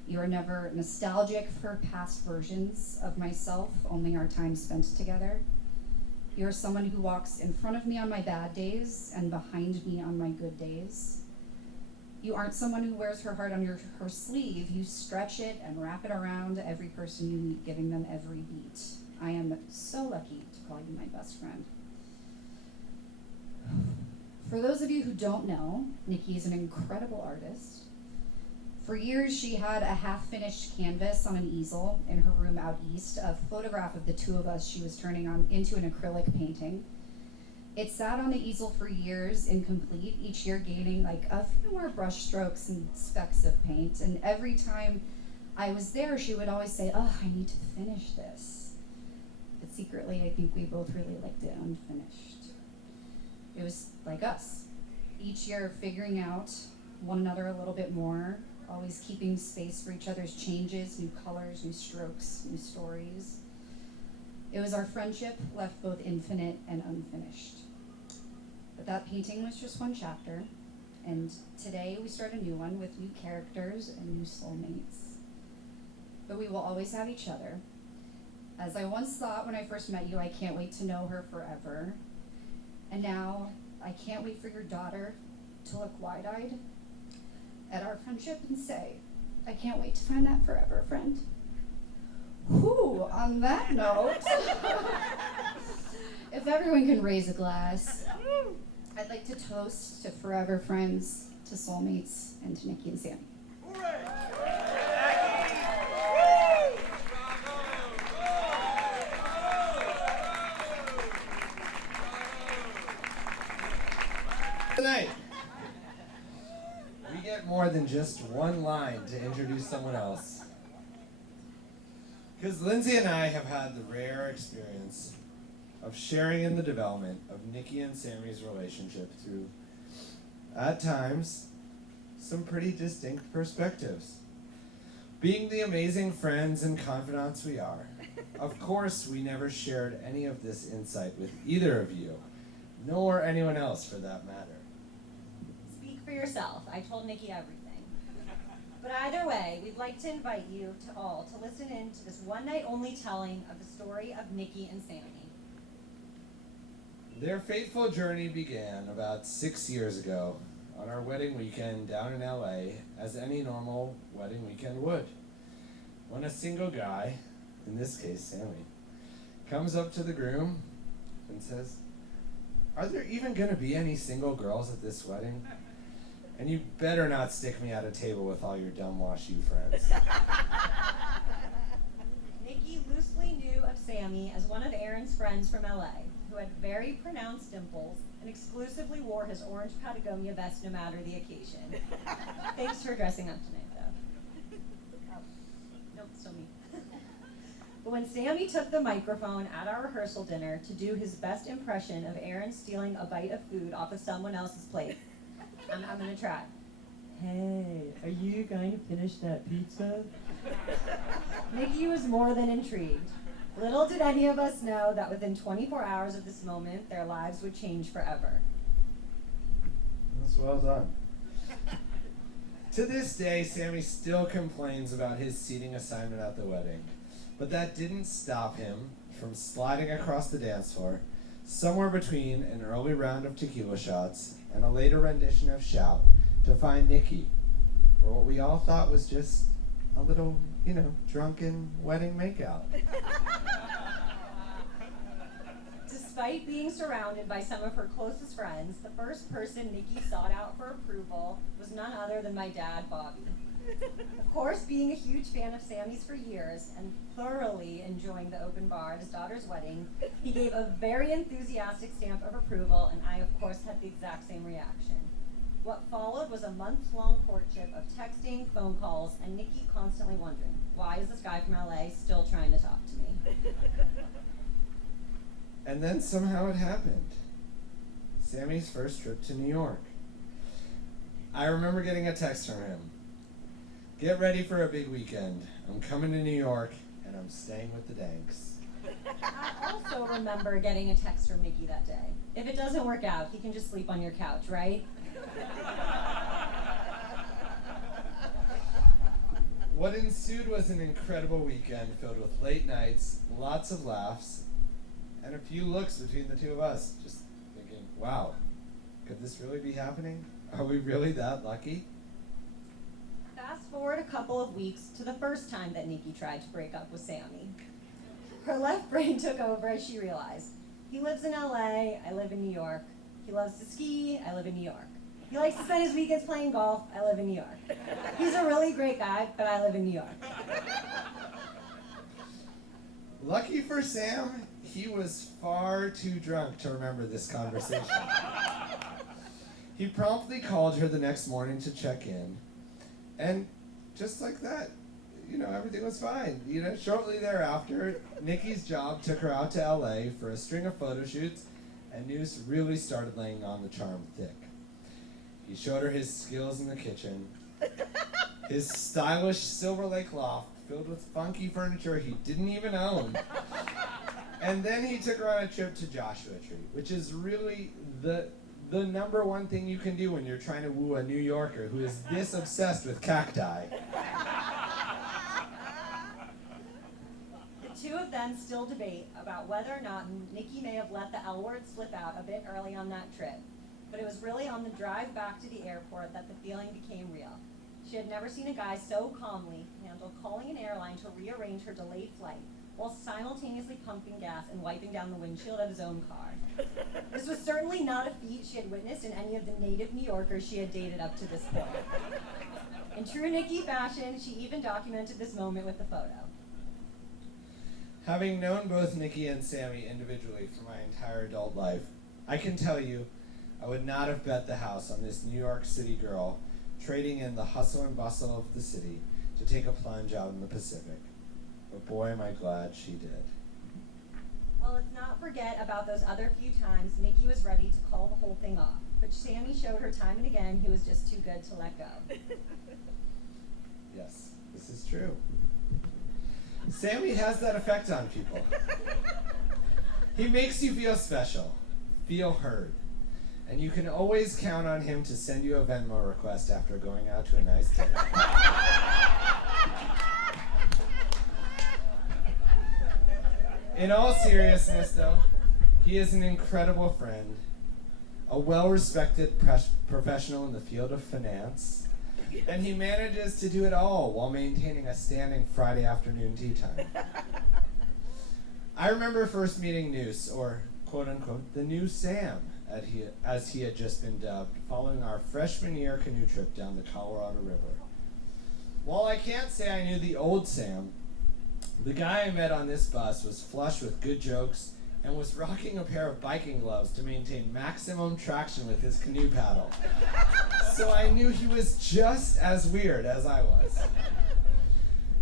You are never nostalgic for past versions of myself, only our time spent together. You're someone who walks in front of me on my bad days and behind me on my good days. You aren't someone who wears her heart on her sleeve. You stretch it and wrap it around every person you meet, giving them every beat. I am so lucky to call you my best friend. For those of you who don't know, Niki is an incredible artist. For years, she had a half-finished canvas on an easel in her room out east, a photograph of the two of us she was turning on into an acrylic painting. It sat on the easel for years, incomplete, each year gaining like a few more brush strokes and specks of paint. And every time I was there, she would always say, "Oh, I need to finish this." But secretly, I think we both really liked it unfinished. It was like us, each year figuring out one another a little bit more, always keeping space for each other's changes, new colors, new strokes, new stories. It was our friendship left both infinite and unfinished. But that painting was just one chapter, and today we start a new one with new characters and new soulmates. But we will always have each other. As I once thought when I first met you, I can't wait to know her forever. And now, I can't wait for your daughter to look wide-eyed at our friendship and say, I can't wait to find that forever friend. Whew, on that note, if everyone can raise a glass, I'd like to toast to forever friends, to soulmates, and to Niki and Sammy. Tonight, we get more than just one line to introduce someone else. Because Lindsay and I have had the rare experience of sharing in the development of Niki and Sammy's relationship through, at times, some pretty distinct perspectives. Being the amazing friends and confidants we are, of course we never shared any of this insight with either of you, nor anyone else for that matter. Speak for yourself. I told Niki everything. But either way, we'd like to invite you to all to listen in to this one-night-only telling of the story of Niki and Sammy. Their fateful journey began about 6 years ago on our wedding weekend down in LA, as any normal wedding weekend would. When a single guy, in this case Sammy, comes up to the groom and says, "Are there even gonna be any single girls at this wedding? And you better not stick me at a table with all your dumb wash you friends." Niki loosely knew of Sammy as one of Aaron's friends from LA, who had very pronounced dimples and exclusively wore his orange Patagonia vest no matter the occasion. Thanks for dressing up tonight, though. Oh, nope, still me. But when Sammy took the microphone at our rehearsal dinner to do his best impression of Aaron stealing a bite of food off of someone else's plate, I'm gonna try. Hey, are you going to finish that pizza? Niki was more than intrigued. Little did any of us know that within 24 hours of this moment, their lives would change forever. That's well done. To this day, Sammy still complains about his seating assignment at the wedding, but that didn't stop him from sliding across the dance floor, somewhere between an early round of tequila shots and a later rendition of Shout, to find Niki for what we all thought was just a little, drunken wedding makeout. Despite being surrounded by some of her closest friends, the first person Niki sought out for approval was none other than my dad, Bobby. Of course, being a huge fan of Sammy's for years and thoroughly enjoying the open bar at his daughter's wedding, he gave a very enthusiastic stamp of approval, and I, of course, had the exact same reaction. What followed was a month-long courtship of texting, phone calls, and Niki constantly wondering, why is this guy from LA still trying to talk to me? And then somehow it happened. Sammy's first trip to New York. I remember getting a text from him. Get ready for a big weekend. I'm coming to New York, and I'm staying with the Danks. I also remember getting a text from Niki that day. If it doesn't work out, he can just sleep on your couch, right? What ensued was an incredible weekend filled with late nights, lots of laughs, and a few looks between the two of us, just thinking, wow, could this really be happening? Are we really that lucky? Fast forward a couple of weeks to the first time that Niki tried to break up with Sammy. Her left brain took over as she realized, he lives in LA, I live in New York. He loves to ski, I live in New York. He likes to spend his weekends playing golf, I live in New York. He's a really great guy, but I live in New York. Lucky for Sam, he was far too drunk to remember this conversation. He promptly called her the next morning to check in, and just like that, everything was fine. Shortly thereafter, Niki's job took her out to LA for a string of photo shoots, and news really started laying on the charm thick. He showed her his skills in the kitchen, his stylish Silver Lake loft filled with funky furniture he didn't even own. And then he took her on a trip to Joshua Tree, which is really the number one thing you can do when you're trying to woo a New Yorker who is this obsessed with cacti. The two of them still debate about whether or not Niki may have let the L word slip out a bit early on that trip. But it was really on the drive back to the airport that the feeling became real. She had never seen a guy so calmly handle calling an airline to rearrange her delayed flight while simultaneously pumping gas and wiping down the windshield of his own car. This was certainly not a feat she had witnessed in any of the native New Yorkers she had dated up to this point. In true Niki fashion, she even documented this moment with a photo. Having known both Niki and Sammy individually for my entire adult life, I can tell you, I would not have bet the house on this New York City girl trading in the hustle and bustle of the city to take a plunge out in the Pacific. But boy, am I glad she did. Well, let's not forget about those other few times Niki was ready to call the whole thing off, but Sammy showed her time and again he was just too good to let go. Yes, this is true. Sammy has that effect on people. He makes you feel special, feel heard. And you can always count on him to send you a Venmo request after going out to a nice dinner. In all seriousness, though, he is an incredible friend, a well-respected professional in the field of finance, and he manages to do it all while maintaining a standing Friday afternoon tea time. I remember first meeting Noose, or quote-unquote, the new Sam, as he had just been dubbed, following our freshman year canoe trip down the Colorado River. While I can't say I knew the old Sam, the guy I met on this bus was flush with good jokes and was rocking a pair of biking gloves to maintain maximum traction with his canoe paddle. So I knew he was just as weird as I was.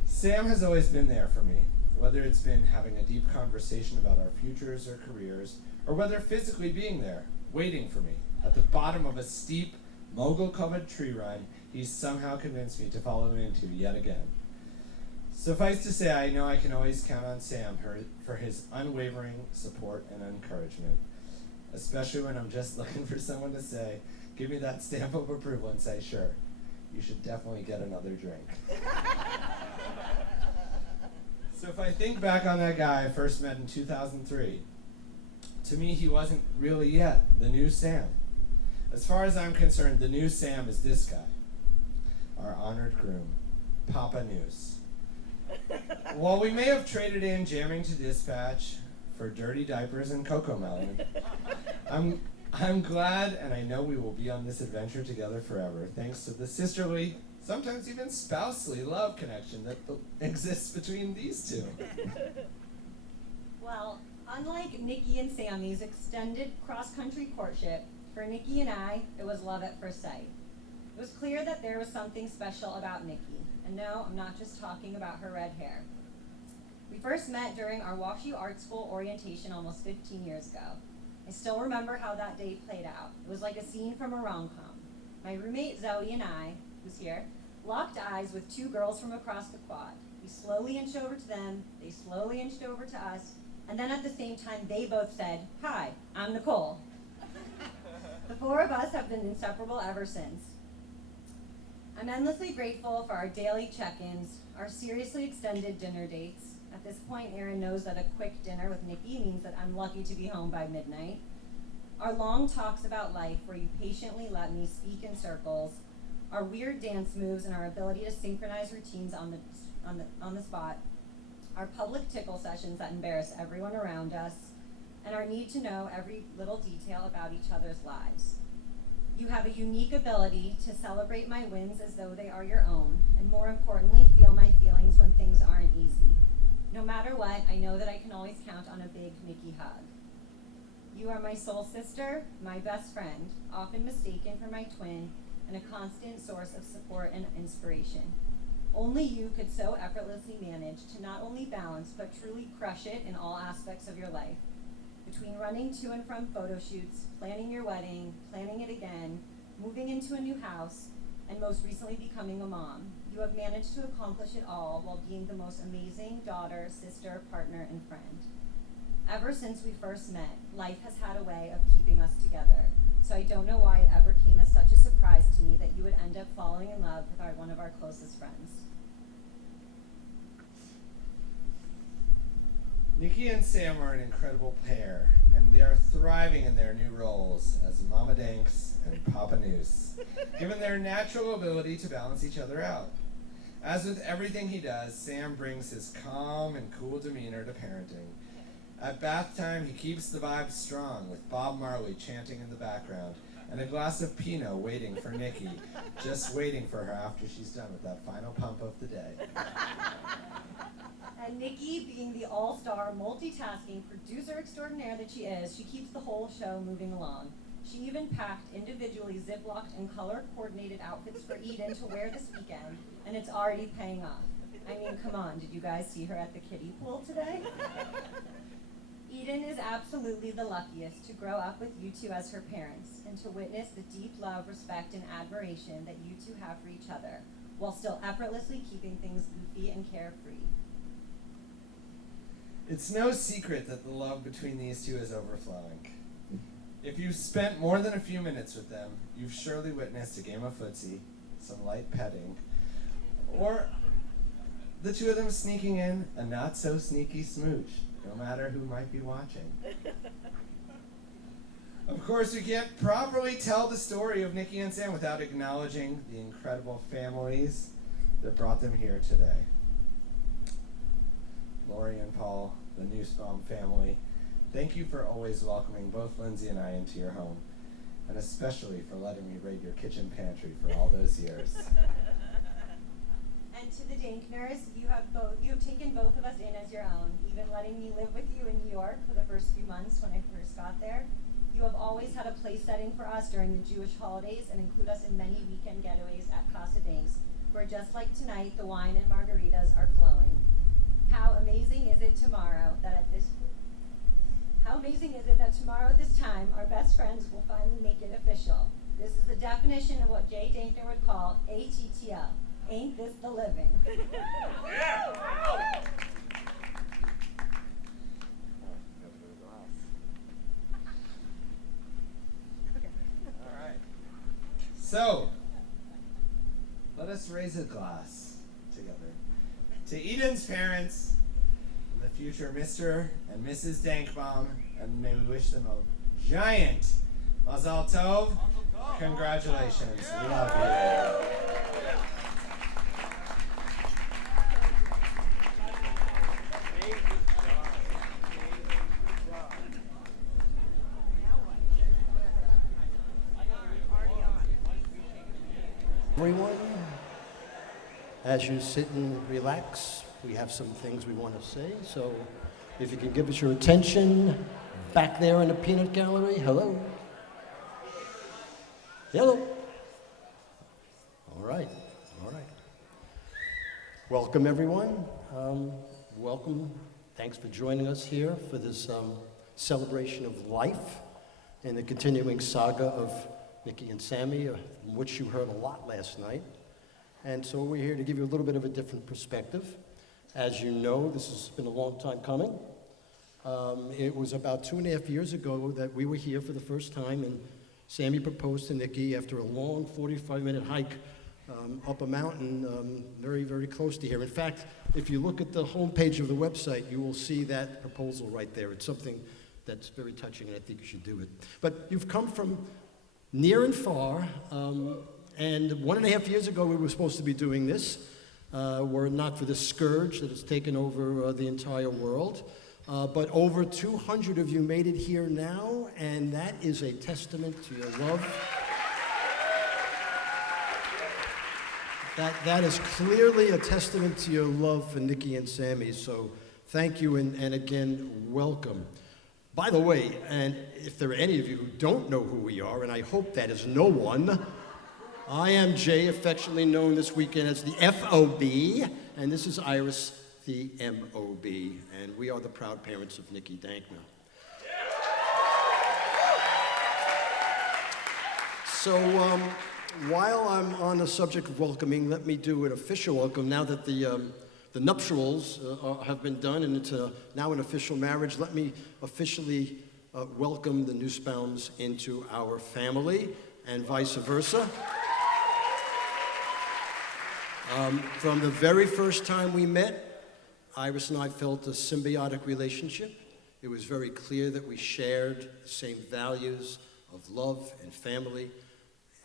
Sam has always been there for me, whether it's been having a deep conversation about our futures or careers, or whether physically being there, waiting for me, at the bottom of a steep, mogul-covered tree run he's somehow convinced me to follow him into yet again. Suffice to say, I know I can always count on Sam for his unwavering support and encouragement, especially when I'm just looking for someone to say, give me that stamp of approval and say, sure, you should definitely get another drink. So if I think back on that guy I first met in 2003, to me, he wasn't really yet the new Sam. As far as I'm concerned, the new Sam is this guy, our honored groom, Papa Noose. While we may have traded in jamming to dispatch, for dirty diapers and cocoa melon. I'm glad, and I know we will be on this adventure together forever, thanks to the sisterly, sometimes even spousely love connection that exists between these two. Well, unlike Niki and Sammy's extended cross-country courtship, for Niki and I, it was love at first sight. It was clear that there was something special about Niki, and no, I'm not just talking about her red hair. We first met during our WashU Art School orientation almost 15 years ago. I still remember how that day played out. It was like a scene from a rom-com. My roommate Zoe and I, who's here, locked eyes with two girls from across the quad. We slowly inched over to them, they slowly inched over to us, and then at the same time they both said, "Hi, I'm Nicole." The four of us have been inseparable ever since. I'm endlessly grateful for our daily check-ins, our seriously extended dinner dates. At this point, Erin knows that a quick dinner with Niki means that I'm lucky to be home by midnight. Our long talks about life where you patiently let me speak in circles, our weird dance moves and our ability to synchronize routines on the spot, our public tickle sessions that embarrass everyone around us, and our need to know every little detail about each other's lives. You have a unique ability to celebrate my wins as though they are your own, and more importantly, feel my feelings when things aren't easy. No matter what, I know that I can always count on a big Niki hug. You are my soul sister, my best friend, often mistaken for my twin, and a constant source of support and inspiration. Only you could so effortlessly manage to not only balance, but truly crush it in all aspects of your life. Between running to and from photo shoots, planning your wedding, planning it again, moving into a new house, and most recently becoming a mom, you have managed to accomplish it all while being the most amazing daughter, sister, partner, and friend. Ever since we first met, life has had a way of keeping us together, so I don't know why it ever came as such a surprise to me that you would end up falling in love with one of our closest friends. Niki and Sam are an incredible pair, and they are thriving in their new roles as Mama Danks and Papa Noose, given their natural ability to balance each other out. As with everything he does, Sam brings his calm and cool demeanor to parenting. At bath time, he keeps the vibe strong with Bob Marley chanting in the background and a glass of Pinot waiting for Niki, just waiting for her after she's done with that final pump of the day. And Niki, being the all-star, multitasking producer extraordinaire that she is, she keeps the whole show moving along. She even packed individually zip-locked and color-coordinated outfits for Eden to wear this weekend, and it's already paying off. I mean, come on, did you guys see her at the kiddie pool today? Eden is absolutely the luckiest to grow up with you two as her parents, and to witness the deep love, respect, and admiration that you two have for each other, while still effortlessly keeping things goofy and carefree. It's no secret that the love between these two is overflowing. If you've spent more than a few minutes with them, you've surely witnessed a game of footsie, some light petting, or the two of them sneaking in a not-so-sneaky smooch, no matter who might be watching. Of course, we can't properly tell the story of Niki and Sam without acknowledging the incredible families that brought them here today. Lori and Paul, the Nussbaum family, thank you for always welcoming both Lindsay and I into your home, and especially for letting me raid your kitchen pantry for all those years. And to the Dankners, you have taken both of us in as your own, even letting me live with you in New York for the first few months when I first got there. You have always had a place setting for us during the Jewish holidays and include us in many weekend getaways at Casa Danks, where just like tonight, the wine and margaritas are flowing. How amazing is it tomorrow that tomorrow at this time, our best friends will finally make it official. This is the definition of what Jay Dankner would call ATTL. Ain't this the living? Alright. So, let us raise a glass together to Eden's parents, and the future Mr. and Mrs. Dankbaum, and may we wish them a giant Mazal Tov. Congratulations. We love you. Everyone, as you sit and relax, we have some things we want to say. So if you can give us your attention back there in the peanut gallery. Hello. Hello. All right. All right. Welcome, everyone. Welcome. Thanks for joining us here for this celebration of life and the continuing saga of Niki and Sammy, which you heard a lot last night. And so we're here to give you a little bit of a different perspective. As you know, this has been a long time coming. It was about 2.5 years ago that we were here for the first time, and Sammy proposed to Niki after a long 45-minute hike up a mountain very, very close to here. In fact, if you look at the homepage of the website, you will see that proposal right there. It's something that's very touching, and I think you should do it. But you've come from near and far, and 1.5 years ago we were supposed to be doing this, were it not for this scourge that has taken over the entire world. But over 200 of you made it here now, and that is a testament to your love. That is clearly a testament to your love for Niki and Sammy, so thank you, and again, welcome. By the way, and if there are any of you who don't know who we are, and I hope that is no one, I am Jay, affectionately known this weekend as the FOB, and this is Iris, the MOB, and we are the proud parents of Niki Dankman. So while I'm on the subject of welcoming, let me do an official welcome now that the nuptials have been done and it's now an official marriage. Let me officially welcome the Nussbaums into our family and vice versa. From the very first time we met, Iris and I felt a symbiotic relationship. It was very clear that we shared the same values of love and family,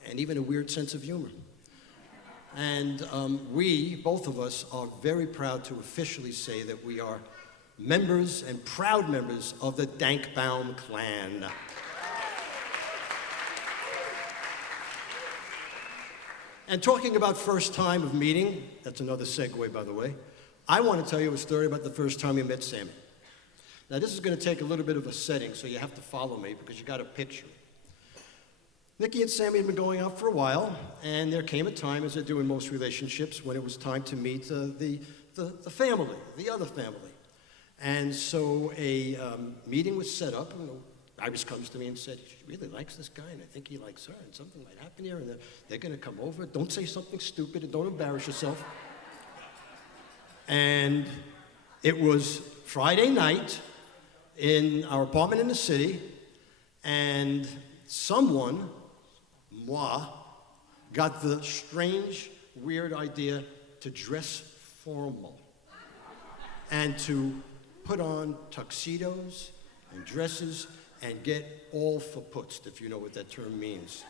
and even a weird sense of humor. And we, both of us, are very proud to officially say that we are members and proud members of the Dankbaum clan. And talking about first time of meeting, that's another segue, by the way, I want to tell you a story about the first time we met Sammy. Now, this is going to take a little bit of a setting, so you have to follow me because you got to picture it. Niki and Sammy had been going out for a while, and there came a time, as they do in most relationships, when it was time to meet the family, the other family. And so a meeting was set up, and Iris comes to me and said, she really likes this guy, and I think he likes her, and something might happen here, and they're going to come over. Don't say something stupid, and don't embarrass yourself. And it was Friday night in our apartment in the city, and someone, moi, got the strange, weird idea to dress formal and to put on tuxedos and dresses and get all verputzt, if you know what that term means.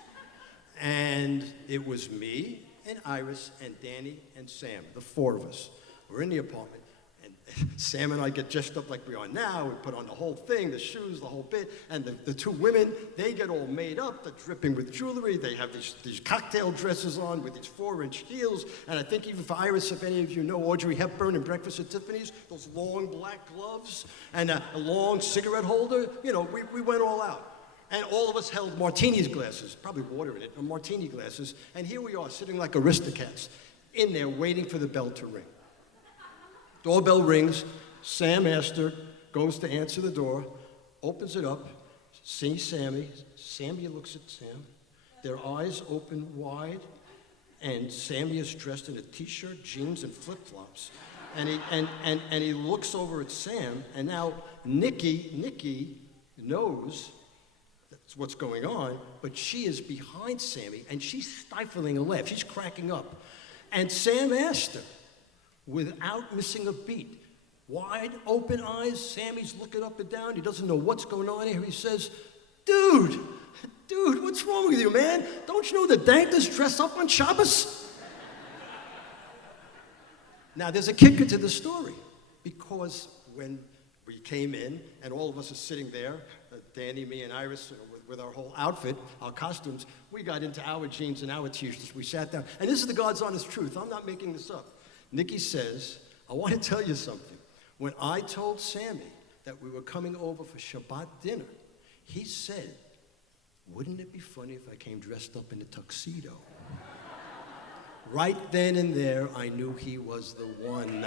And it was me and Iris and Danny and Sam, the four of us. We're in the apartment, and Sam and I get dressed up like we are now. We put on the whole thing, the shoes, the whole bit, and the two women, they get all made up, they're dripping with jewelry, they have these cocktail dresses on with these 4-inch heels, and I think even for Iris, if any of you know Audrey Hepburn and Breakfast at Tiffany's, those long black gloves and a long cigarette holder, you know, we went all out. And all of us held martini glasses, probably water in it, or martini glasses, and here we are sitting like aristocrats in there waiting for the bell to ring. Doorbell rings, Sam Astor goes to answer the door, opens it up, sees Sammy. Sammy looks at Sam. Their eyes open wide, and Sammy is dressed in a t-shirt, jeans, and flip-flops. And he looks over at Sam, and now Niki knows that's what's going on, but she is behind Sammy, and she's stifling a laugh. She's cracking up. And Sam Astor, without missing a beat, wide open eyes, Sammy's looking up and down. He doesn't know what's going on here. He says, dude, what's wrong with you, man? Don't you know the Dankers dress up on Shabbos? Now, there's a kicker to the story, because when we came in, and all of us are sitting there, Danny, me, and Iris, with our whole outfit, our costumes, we got into our jeans and our t-shirts. We sat down. And this is the God's honest truth. I'm not making this up. Niki says, I want to tell you something. When I told Sammy that we were coming over for Shabbat dinner, he said, wouldn't it be funny if I came dressed up in a tuxedo? Right then and there, I knew he was the one.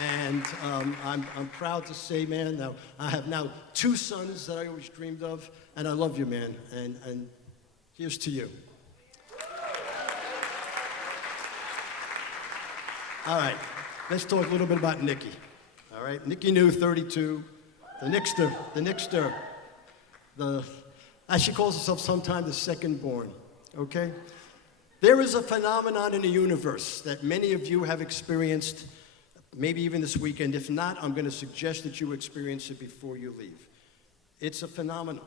And I'm proud to say, man, now I have now 2 sons that I always dreamed of, and I love you, man, and here's to you. All right, let's talk a little bit about Niki. All right, Niki New, 32, the Nixter, as she calls herself sometimes, the second born, okay? There is a phenomenon in the universe that many of you have experienced, maybe even this weekend. If not, I'm going to suggest that you experience it before you leave. It's a phenomenon,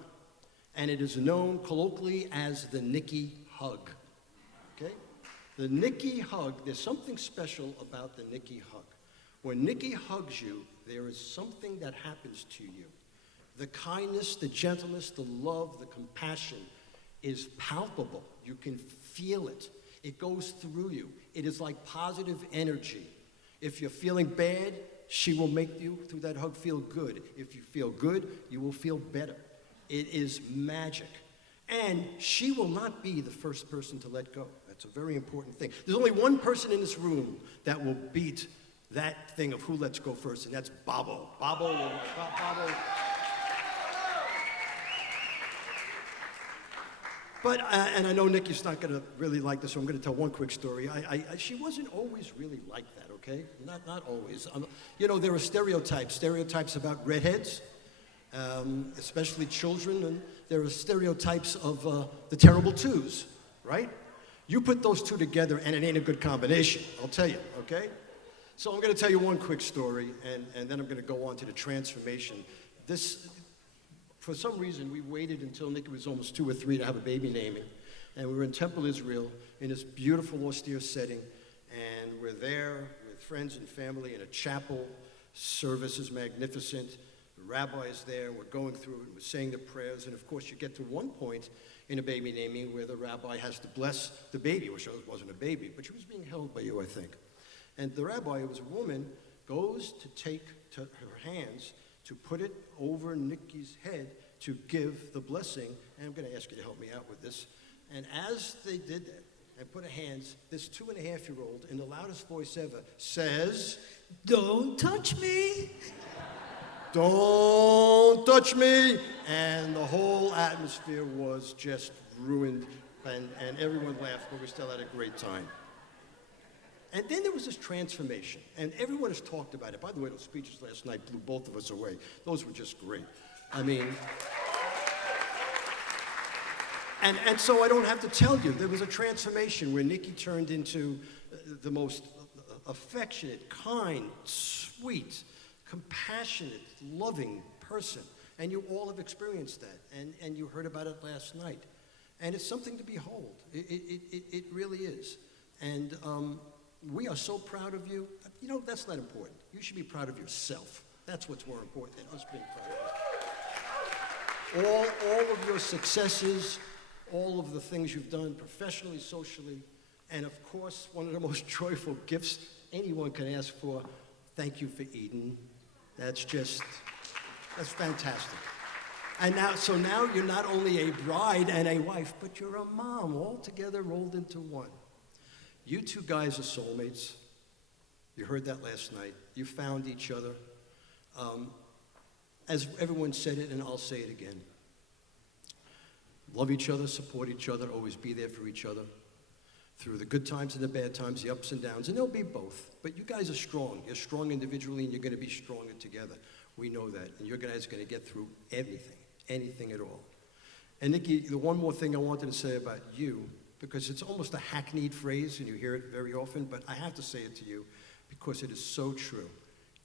and it is known colloquially as the Niki hug, okay? The Niki hug, there's something special about the Niki hug. When Niki hugs you, there is something that happens to you. The kindness, the gentleness, the love, the compassion is palpable. You can feel it. It goes through you. It is like positive energy. If you're feeling bad, she will make you, through that hug, feel good. If you feel good, you will feel better. It is magic. And she will not be the first person to let go. That's a very important thing. There's only one person in this room that will beat that thing of who lets go first, and that's Bobo. Bobo. But, and I know Niki's not going to really like this, so I'm going to tell one quick story. She wasn't always really like that, okay? Not always. You know, there are stereotypes about redheads, especially children, and there are stereotypes of the terrible twos, right? You put those two together, and it ain't a good combination, I'll tell you, okay? So I'm going to tell you one quick story, and then I'm going to go on to the transformation. For some reason, we waited until Niki was almost 2 or 3 to have a baby naming. And we were in Temple, Israel, in this beautiful, austere setting. And we're there with friends and family in a chapel. Service is magnificent. The rabbi is there. We're going through it. We're saying the prayers. And, of course, you get to one point in a baby naming where the rabbi has to bless the baby, which wasn't a baby, but she was being held by you, I think. And the rabbi, who was a woman, goes to take to her hands to put it over Niki's head to give the blessing. And I'm going to ask you to help me out with this. And as they did that and put her hands, this 2.5-year-old, in the loudest voice ever, says, "Don't touch me. Don't touch me." And the whole atmosphere was just ruined, and everyone laughed, but we still had a great time. And then there was this transformation, and everyone has talked about it. By the way, those speeches last night blew both of us away. Those were just great. I mean, and so I don't have to tell you, there was a transformation where Niki turned into the most affectionate, kind, sweet, compassionate, loving person. And you all have experienced that, and you heard about it last night. And it's something to behold. It really is. And we are so proud of you. You know, that's not important. You should be proud of yourself. That's what's more important than us being proud of you. All of your successes, all of the things you've done professionally, socially, and of course, one of the most joyful gifts anyone can ask for, thank you for Eden. That's fantastic. And now you're not only a bride and a wife, but you're a mom, all together rolled into one. You two guys are soulmates. You heard that last night. You found each other. As everyone said it, and I'll say it again. Love each other, support each other, always be there for each other. Through the good times and the bad times, the ups and downs, and there'll be both. But you guys are strong. You're strong individually, and you're going to be stronger together. We know that. And you guys are going to get through anything at all. And Niki, the one more thing I wanted to say about you, because it's almost a hackneyed phrase, and you hear it very often, but I have to say it to you because it is so true.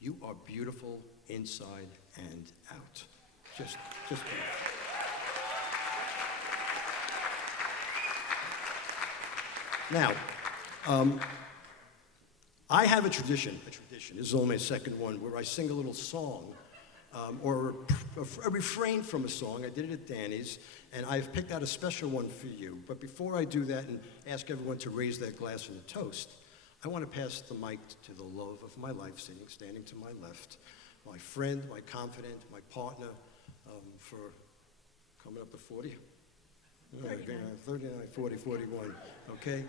You are beautiful inside and out. Just beautiful. Now, I have a tradition, this is only my second one, where I sing a little song, or a refrain from a song. I did it at Danny's, and I've picked out a special one for you. But before I do that and ask everyone to raise their glass in a toast, I want to pass the mic to the love of my life, standing to my left, my friend, my confidant, my partner, for coming up to 40? 39, 40, 41, okay?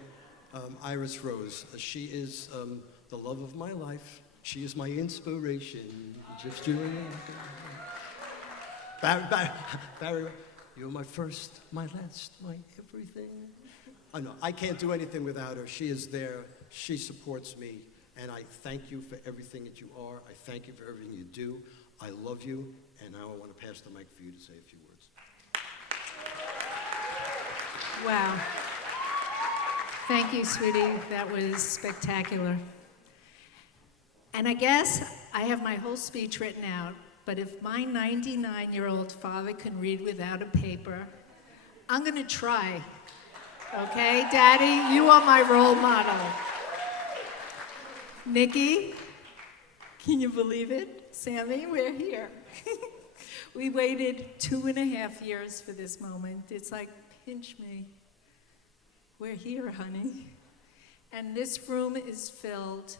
Iris Rose, she is the love of my life. She is my inspiration, just you and me. Barry, you're my first, my last, my everything. I know, I can't do anything without her. She is there, she supports me, and I thank you for everything that you are. I thank you for everything you do. I love you, and now I want to pass the mic for you to say a few words. Wow. Thank you, sweetie. That was spectacular. And I guess I have my whole speech written out, but if my 99-year-old father can read without a paper, I'm going to try. Okay, Daddy? You are my role model. Niki, can you believe it? Sammy, we're here. We waited 2.5 years for this moment. It's like, pinch me. We're here, honey. And this room is filled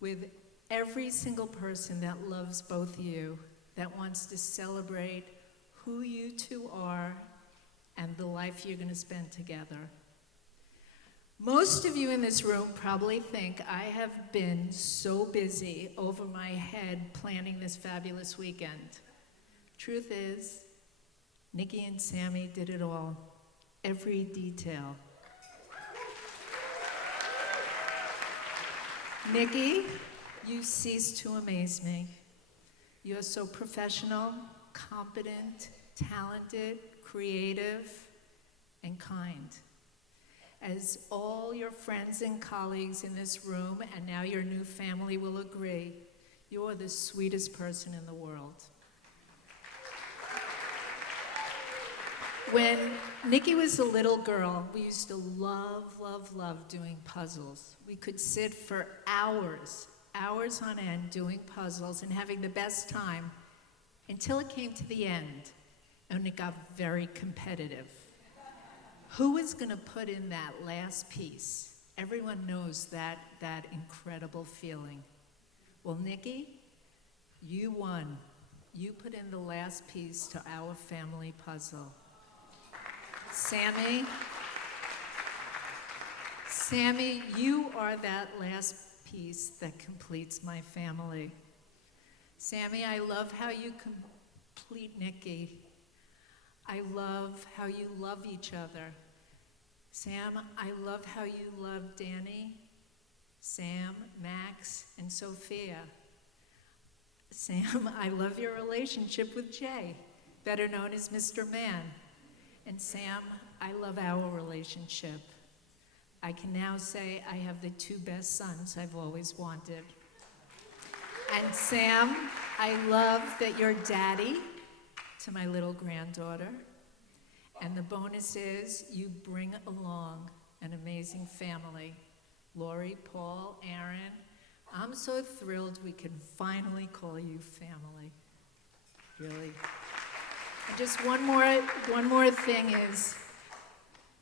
with every single person that loves both of you, that wants to celebrate who you two are and the life you're going to spend together. Most of you in this room probably think I have been so busy over my head planning this fabulous weekend. Truth is, Niki and Sammy did it all, every detail. Niki, you cease to amaze me. You are so professional, competent, talented, creative, and kind. As all your friends and colleagues in this room, and now your new family will agree, you are the sweetest person in the world. When Niki was a little girl, we used to love, love, love doing puzzles. We could sit for hours on end doing puzzles and having the best time until it came to the end and it got very competitive. Who was going to put in that last piece? Everyone knows that incredible feeling. Well, Niki, you won. You put in the last piece to our family puzzle. Sammy, you are that last piece that completes my family. Sammy, I love how you complete Niki. I love how you love each other. Sam, I love how you love Danny, Sam, Max, and Sophia. Sam, I love your relationship with Jay, better known as Mr. Man. And Sam, I love our relationship. I can now say I have the two best sons I've always wanted. And Sam, I love that you're daddy to my little granddaughter. And the bonus is you bring along an amazing family. Lori, Paul, Aaron. I'm so thrilled we can finally call you family. Really. And just one more thing is,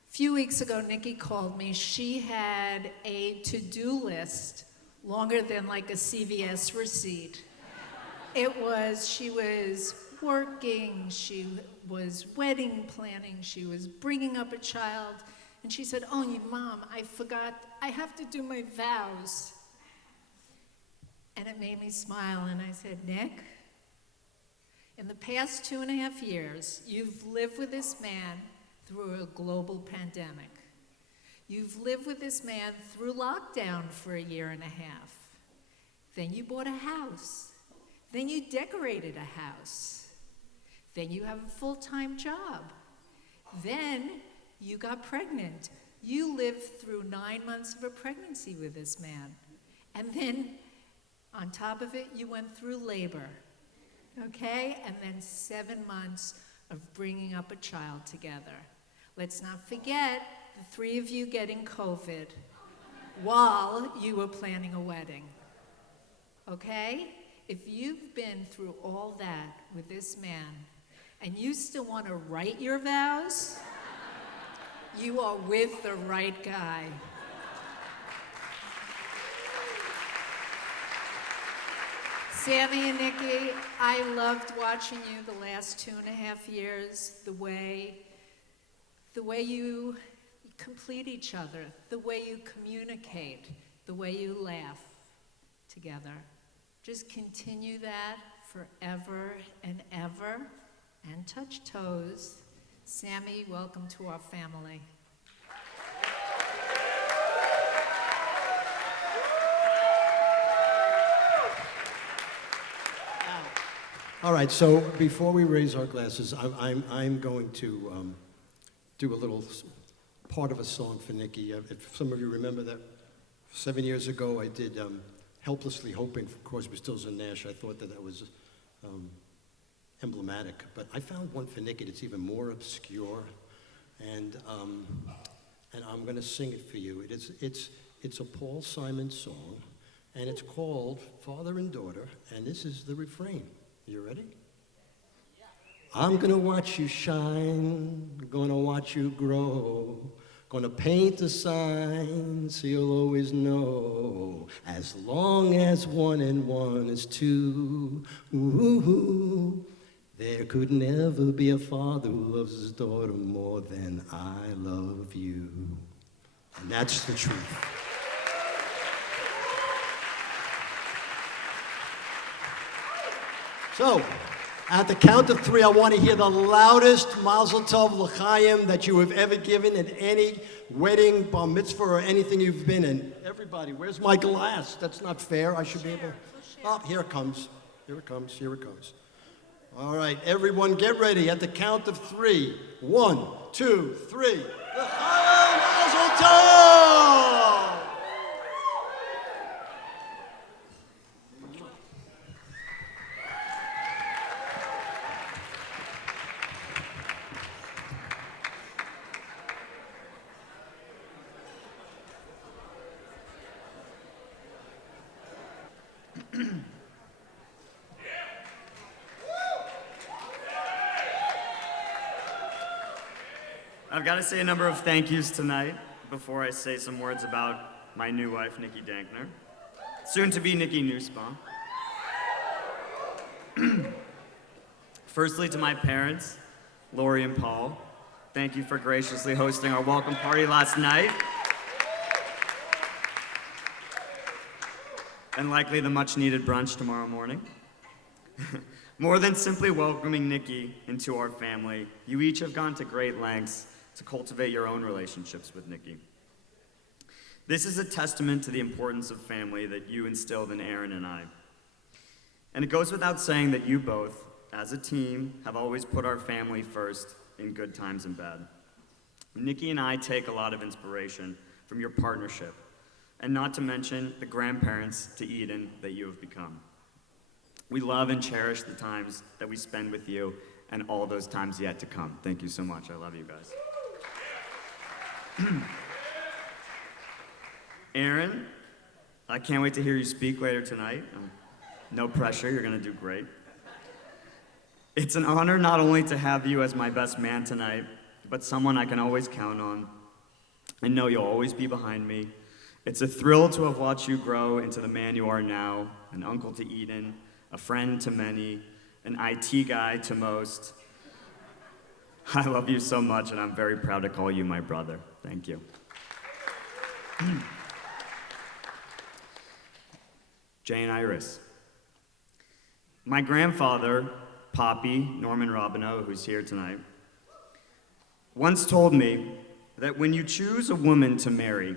a few weeks ago, Niki called me. She had a to-do list longer than like a CVS receipt. She was working, she was wedding planning, she was bringing up a child, and she said, "Oh, Mom, I forgot, I have to do my vows." And it made me smile, and I said, "Nick, in the past 2.5 years, you've lived with this man through a global pandemic. You've lived with this man through lockdown for 1.5 years. Then you bought a house. Then you decorated a house. Then you have a full-time job. Then you got pregnant. You lived through 9 months of a pregnancy with this man. And then, on top of it, you went through labor, okay? And then 7 months of bringing up a child together. Let's not forget the 3 of you getting COVID, while you were planning a wedding. Okay? If you've been through all that with this man and you still want to write your vows, you are with the right guy. Sammy and Niki, I loved watching you the last 2.5 years, the way you complete each other, the way you communicate, the way you laugh together. Just continue that forever and ever, and touch toes. Sammy, welcome to our family. All right, so before we raise our glasses, I'm going to do a little part of a song for Niki. If some of you remember that 7 years ago I did Helplessly Hoping for Crosby, Stills and Nash. I thought that was emblematic, but I found one for Niki that's even more obscure, and I'm going to sing it for you. It's a Paul Simon song, and it's called Father and Daughter, and this is the refrain. You ready? I'm gonna watch you shine, gonna watch you grow, gonna paint a sign so you'll always know, as long as 1 and 1 is 2, ooh, there could never be a father who loves his daughter more than I love you. And that's the truth. So, at the count of 3, I want to hear the loudest Mazel Tov L'chaim that you have ever given at any wedding, bar mitzvah, or anything you've been in. Everybody, where's my glass? That's not fair. I should be able. Oh, here it comes. Here it comes. Here it comes. All right, everyone, get ready. At the count of 3. 1, 2, 3. L'chaim Mazel Tov! I've got to say a number of thank yous tonight before I say some words about my new wife, Niki Dankner, soon to be Niki Nussbaum. Firstly, to my parents, Lori and Paul, thank you for graciously hosting our welcome party last night. And likely the much needed brunch tomorrow morning. More than simply welcoming Niki into our family, you each have gone to great lengths to cultivate your own relationships with Niki. This is a testament to the importance of family that you instilled in Aaron and I. And it goes without saying that you both, as a team, have always put our family first in good times and bad. Niki and I take a lot of inspiration from your partnership, and not to mention the grandparents to Eden that you have become. We love and cherish the times that we spend with you and all those times yet to come. Thank you so much. I love you guys. Aaron, I can't wait to hear you speak later tonight. No pressure, you're gonna do great. It's an honor not only to have you as my best man tonight, but someone I can always count on. I know you'll always be behind me. It's a thrill to have watched you grow into the man you are now, an uncle to Eden, a friend to many, an IT guy to most. I love you so much, and I'm very proud to call you my brother. Thank you. Jay and Iris. My grandfather, Poppy Norman Robinow, who's here tonight, once told me that when you choose a woman to marry,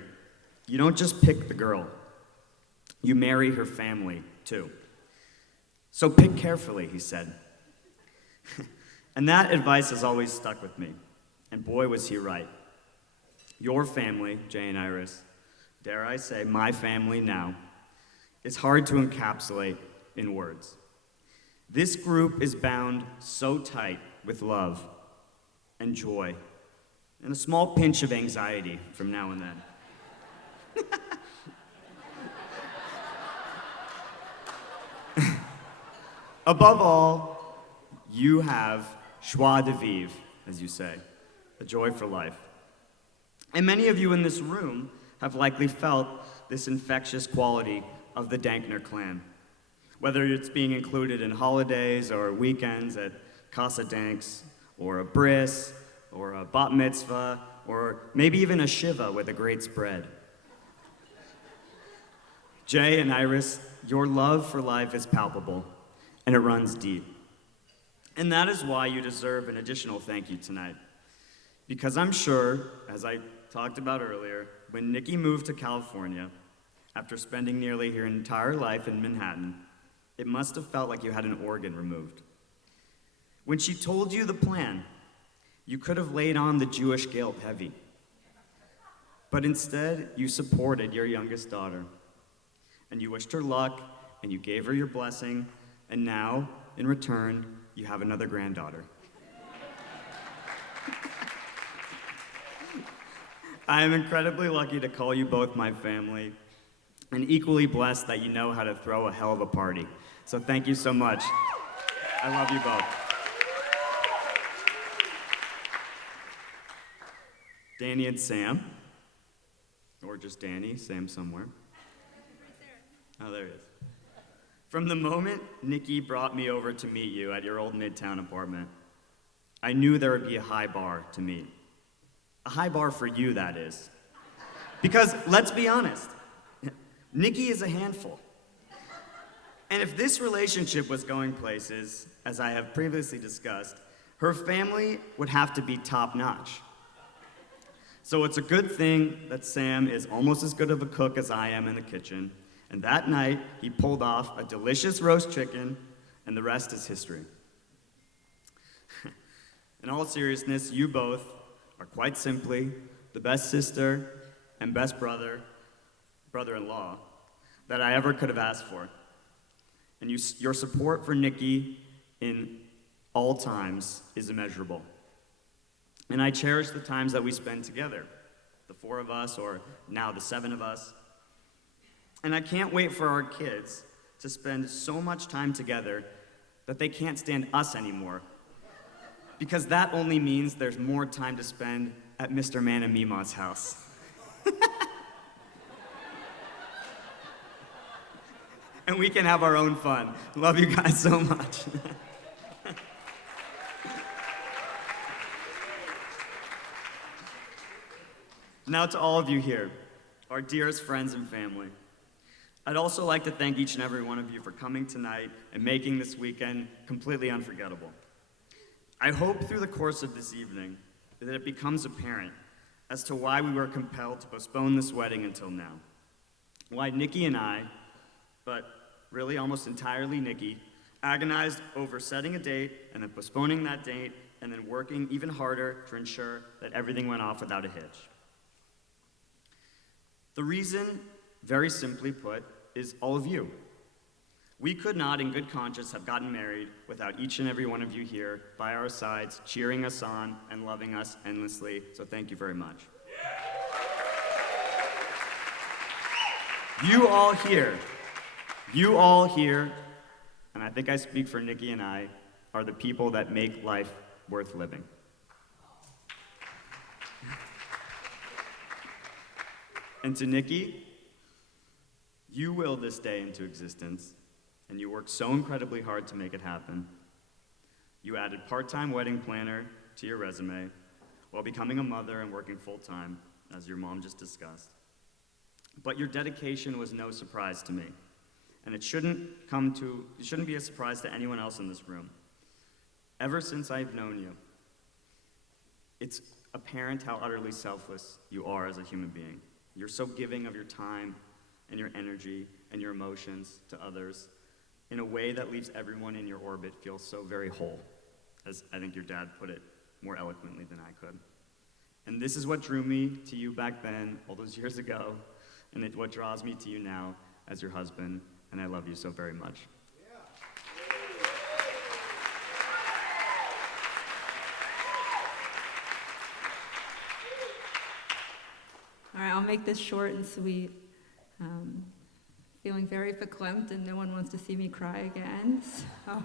you don't just pick the girl, you marry her family too. So pick carefully, he said. And that advice has always stuck with me, and boy was he right. Your family, Jay and Iris, dare I say, my family now, is hard to encapsulate in words. This group is bound so tight with love and joy and a small pinch of anxiety from now and then. Above all, you have joie de vivre, as you say, a joy for life. And many of you in this room have likely felt this infectious quality of the Dankner clan. Whether it's being included in holidays or weekends at Casa Danks, or a bris, or a bat mitzvah, or maybe even a shiva with a great spread. Jay and Iris, your love for life is palpable, and it runs deep. And that is why you deserve an additional thank you tonight. Because I'm sure, as I talked about earlier, when Niki moved to California, after spending nearly her entire life in Manhattan, it must have felt like you had an organ removed. When she told you the plan, you could have laid on the Jewish guilt heavy. But instead, you supported your youngest daughter. And you wished her luck, and you gave her your blessing, and now, in return, you have another granddaughter. I am incredibly lucky to call you both my family, and equally blessed that you know how to throw a hell of a party. So thank you so much. I love you both. Danny and Sam, or just Danny, Sam somewhere. Oh, there he is. From the moment Niki brought me over to meet you at your old Midtown apartment, I knew there would be a high bar to meet. A high bar for you, that is. Because, let's be honest, Niki is a handful. And if this relationship was going places, as I have previously discussed, her family would have to be top-notch. So it's a good thing that Sam is almost as good of a cook as I am in the kitchen, and that night he pulled off a delicious roast chicken, and the rest is history. In all seriousness, you both are quite simply the best sister and best brother-in-law that I ever could have asked for. And your support for Niki in all times is immeasurable. And I cherish the times that we spend together, the 4 of us, or now the 7 of us. And I can't wait for our kids to spend so much time together that they can't stand us anymore. Because that only means there's more time to spend at Mr. Man and Mima's house. And we can have our own fun. Love you guys so much. Now to all of you here, our dearest friends and family. I'd also like to thank each and every one of you for coming tonight and making this weekend completely unforgettable. I hope through the course of this evening that it becomes apparent as to why we were compelled to postpone this wedding until now. Why Niki and I, but really almost entirely Niki, agonized over setting a date and then postponing that date and then working even harder to ensure that everything went off without a hitch. The reason, very simply put, is all of you. We could not, in good conscience, have gotten married without each and every one of you here by our sides, cheering us on and loving us endlessly, so thank you very much. You all here, and I think I speak for Niki and I, are the people that make life worth living. And to Niki, you willed this day into existence, and you worked so incredibly hard to make it happen. You added part-time wedding planner to your resume while becoming a mother and working full-time, as your mom just discussed. But your dedication was no surprise to me, and it shouldn't be a surprise to anyone else in this room. Ever since I've known you, it's apparent how utterly selfless you are as a human being. You're so giving of your time and your energy and your emotions to others in a way that leaves everyone in your orbit feel so very whole, as I think your dad put it more eloquently than I could. And this is what drew me to you back then, all those years ago, and it's what draws me to you now as your husband, and I love you so very much. All right, I'll make this short and sweet. Feeling very verklempt and no one wants to see me cry again. So,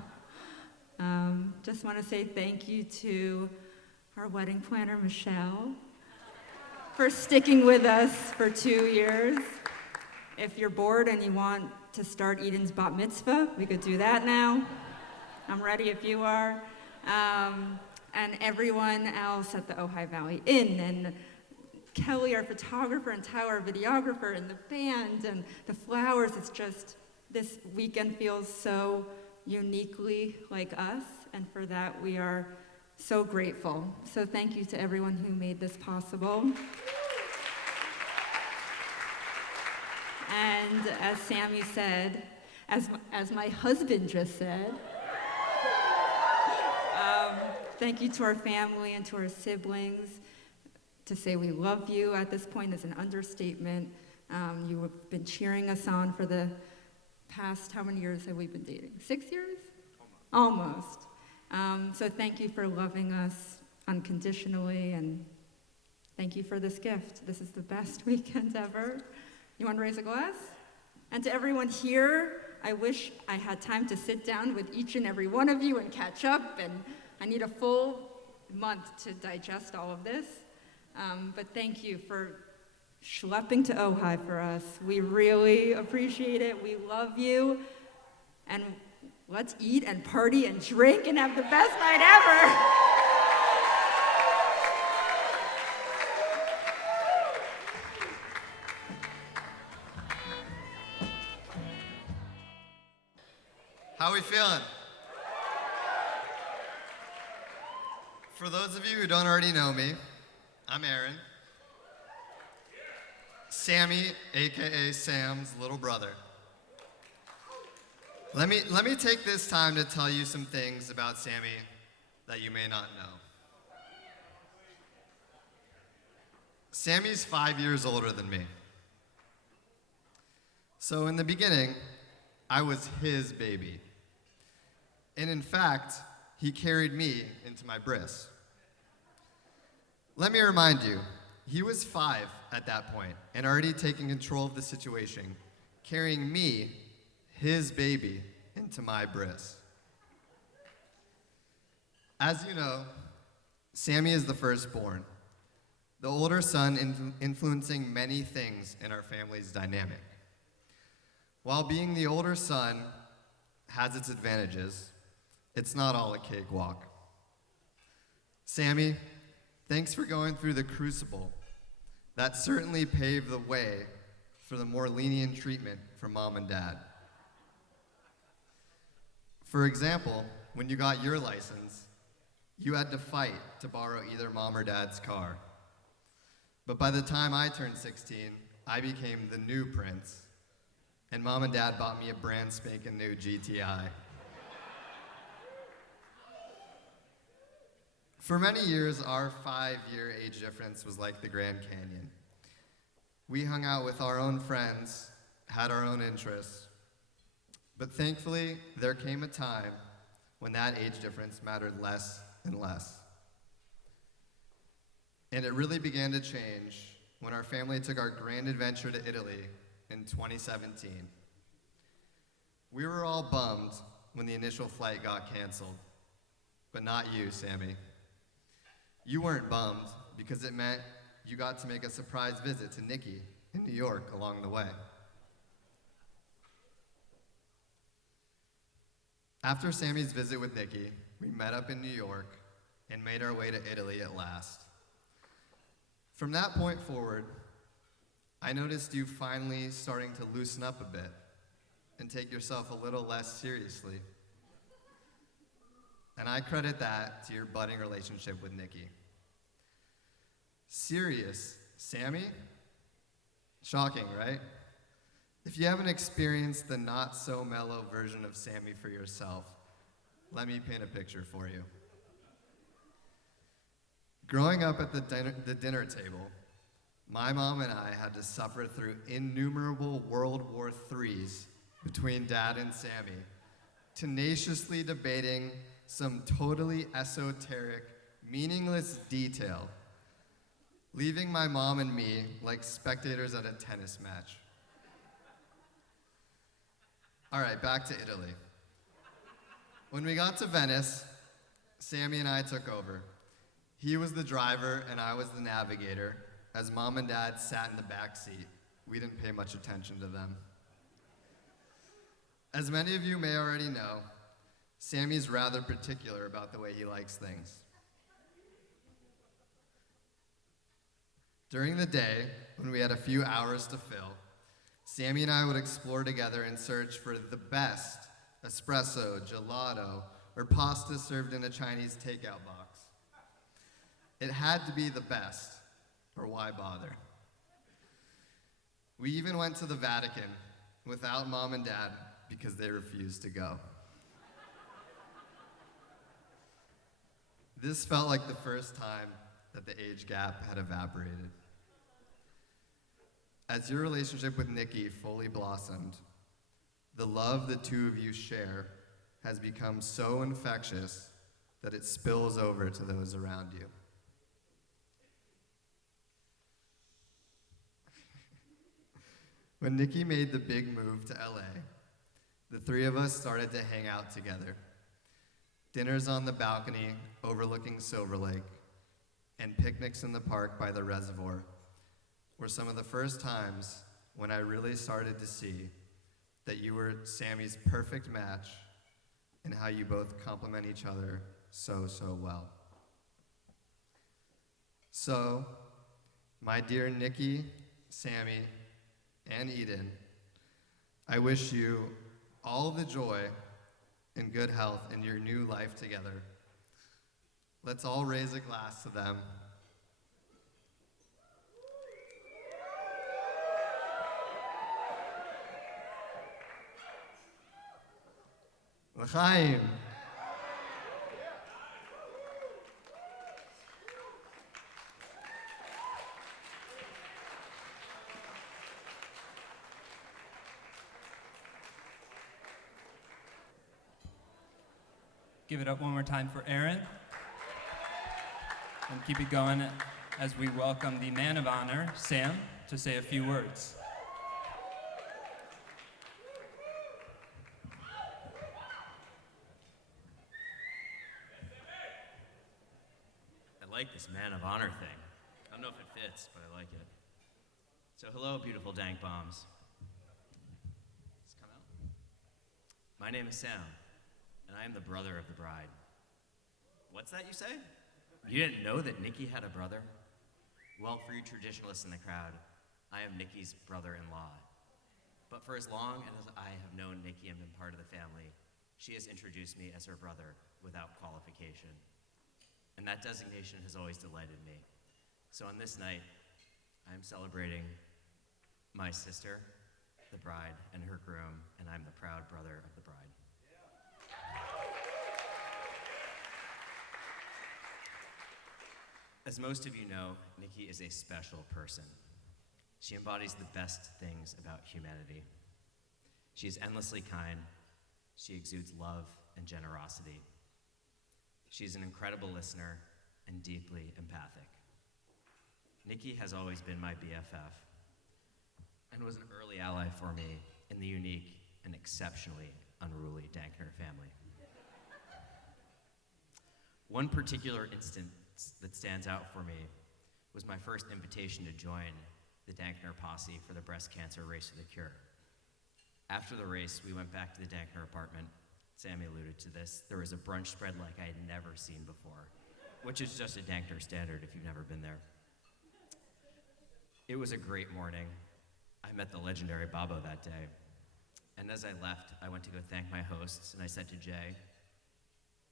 just want to say thank you to our wedding planner, Michelle, for sticking with us for 2 years. If you're bored and you want to start Eden's bat mitzvah, we could do that now. I'm ready if you are. And everyone else at the Ojai Valley Inn, and Kelly, our photographer, and Tyler, our videographer, and the band, and the flowers. It's just, this weekend feels so uniquely like us, and for that we are so grateful. So thank you to everyone who made this possible. And as Sammy said, as my husband just said, thank you to our family and to our siblings. To say we love you at this point is an understatement. You have been cheering us on for the past, how many years have we been dating? 6 years? Almost. So thank you for loving us unconditionally, and thank you for this gift. This is the best weekend ever. You want to raise a glass? And to everyone here, I wish I had time to sit down with each and every one of you and catch up, and I need a full month to digest all of this. But thank you for schlepping to Ojai for us. We really appreciate it. We love you. And let's eat and party and drink and have the best night ever. How we feeling? For those of you who don't already know me, I'm Aaron. Sammy, aka Sam's little brother. Let me take this time to tell you some things about Sammy that you may not know. Sammy's 5 years older than me. So in the beginning, I was his baby. And in fact, he carried me into my bris. Let me remind you, he was 5 at that point and already taking control of the situation, carrying me, his baby, into my bris. As you know, Sammy is the firstborn, the older son influencing many things in our family's dynamic. While being the older son has its advantages, it's not all a cakewalk. Sammy, thanks for going through the crucible. That certainly paved the way for the more lenient treatment from Mom and Dad. For example, when you got your license, you had to fight to borrow either Mom or Dad's car. But by the time I turned 16, I became the new prince, and Mom and Dad bought me a brand spanking new GTI. For many years, our 5-year age difference was like the Grand Canyon. We hung out with our own friends, had our own interests, but thankfully, there came a time when that age difference mattered less and less. And it really began to change when our family took our grand adventure to Italy in 2017. We were all bummed when the initial flight got canceled, but not you, Sammy. You weren't bummed because it meant you got to make a surprise visit to Niki in New York along the way. After Sammy's visit with Niki, we met up in New York and made our way to Italy at last. From that point forward, I noticed you finally starting to loosen up a bit and take yourself a little less seriously. And I credit that to your budding relationship with Niki. Serious, Sammy? Shocking, right? If you haven't experienced the not-so-mellow version of Sammy for yourself, let me paint a picture for you. Growing up at the dinner table, my mom and I had to suffer through innumerable World War IIIs between Dad and Sammy, tenaciously debating some totally esoteric, meaningless detail, leaving my mom and me like spectators at a tennis match. All right, back to Italy. When we got to Venice, Sammy and I took over. He was the driver and I was the navigator. As Mom and Dad sat in the back seat, we didn't pay much attention to them. As many of you may already know, Sammy's rather particular about the way he likes things. During the day, when we had a few hours to fill, Sammy and I would explore together and search for the best espresso, gelato, or pasta served in a Chinese takeout box. It had to be the best, or why bother? We even went to the Vatican without Mom and Dad because they refused to go. This felt like the first time that the age gap had evaporated. As your relationship with Niki fully blossomed, the love the two of you share has become so infectious that it spills over to those around you. When Niki made the big move to LA, the three of us started to hang out together. Dinners on the balcony overlooking Silver Lake and picnics in the park by the reservoir were some of the first times when I really started to see that you were Sammy's perfect match and how you both complement each other so well. So, my dear Niki, Sammy, and Eden, I wish you all the joy and good health in your new life together. Let's all raise a glass to them. L'chaim. Give it up one more time for Aaron. And keep it going as we welcome the man of honor, Sam, to say a few words. I like this man of honor thing. I don't know if it fits, but I like it. So hello, beautiful dank bombs. Let's come out. My name is Sam, and I am the brother of the bride. What's that you say? You didn't know that Niki had a brother? Well, for you traditionalists in the crowd, I am Niki's brother-in-law. But for as long as I have known Niki and been part of the family, she has introduced me as her brother without qualification. And that designation has always delighted me. So on this night, I am celebrating my sister, the bride, and her groom, and I'm the proud brother of the bride. As most of you know, Niki is a special person. She embodies the best things about humanity. She is endlessly kind. She exudes love and generosity. She's an incredible listener and deeply empathic. Niki has always been my BFF and was an early ally for me in the unique and exceptionally unruly Dankner family. One particular instance that stands out for me was my first invitation to join the Dankner posse for the breast cancer race to the cure. After the race, we went back to the Dankner apartment. Sammy alluded to this. There was a brunch spread like I had never seen before, which is just a Dankner standard if you've never been there. It was a great morning. I met the legendary Babo that day. And as I left, I went to go thank my hosts, and I said to Jay,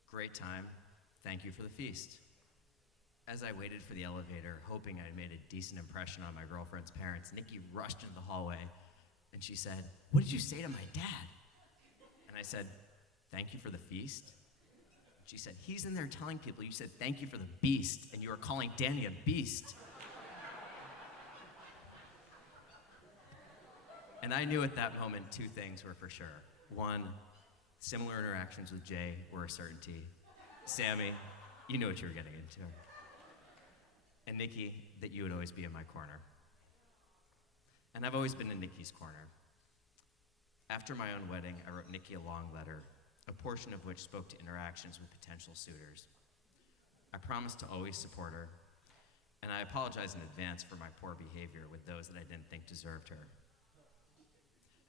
"Great time. Thank you for the feast." As I waited for the elevator, hoping I'd made a decent impression on my girlfriend's parents, Niki rushed into the hallway, and she said, "What did you say to my dad?" And I said, "Thank you for the feast." She said, "He's in there telling people you said thank you for the beast, and you are calling Danny a beast." And I knew at that moment two things were for sure. One, similar interactions with Jay were a certainty. Sammy, you knew what you were getting into. And Niki, that you would always be in my corner. And I've always been in Niki's corner. After my own wedding, I wrote Niki a long letter, a portion of which spoke to interactions with potential suitors. I promised to always support her, and I apologize in advance for my poor behavior with those that I didn't think deserved her.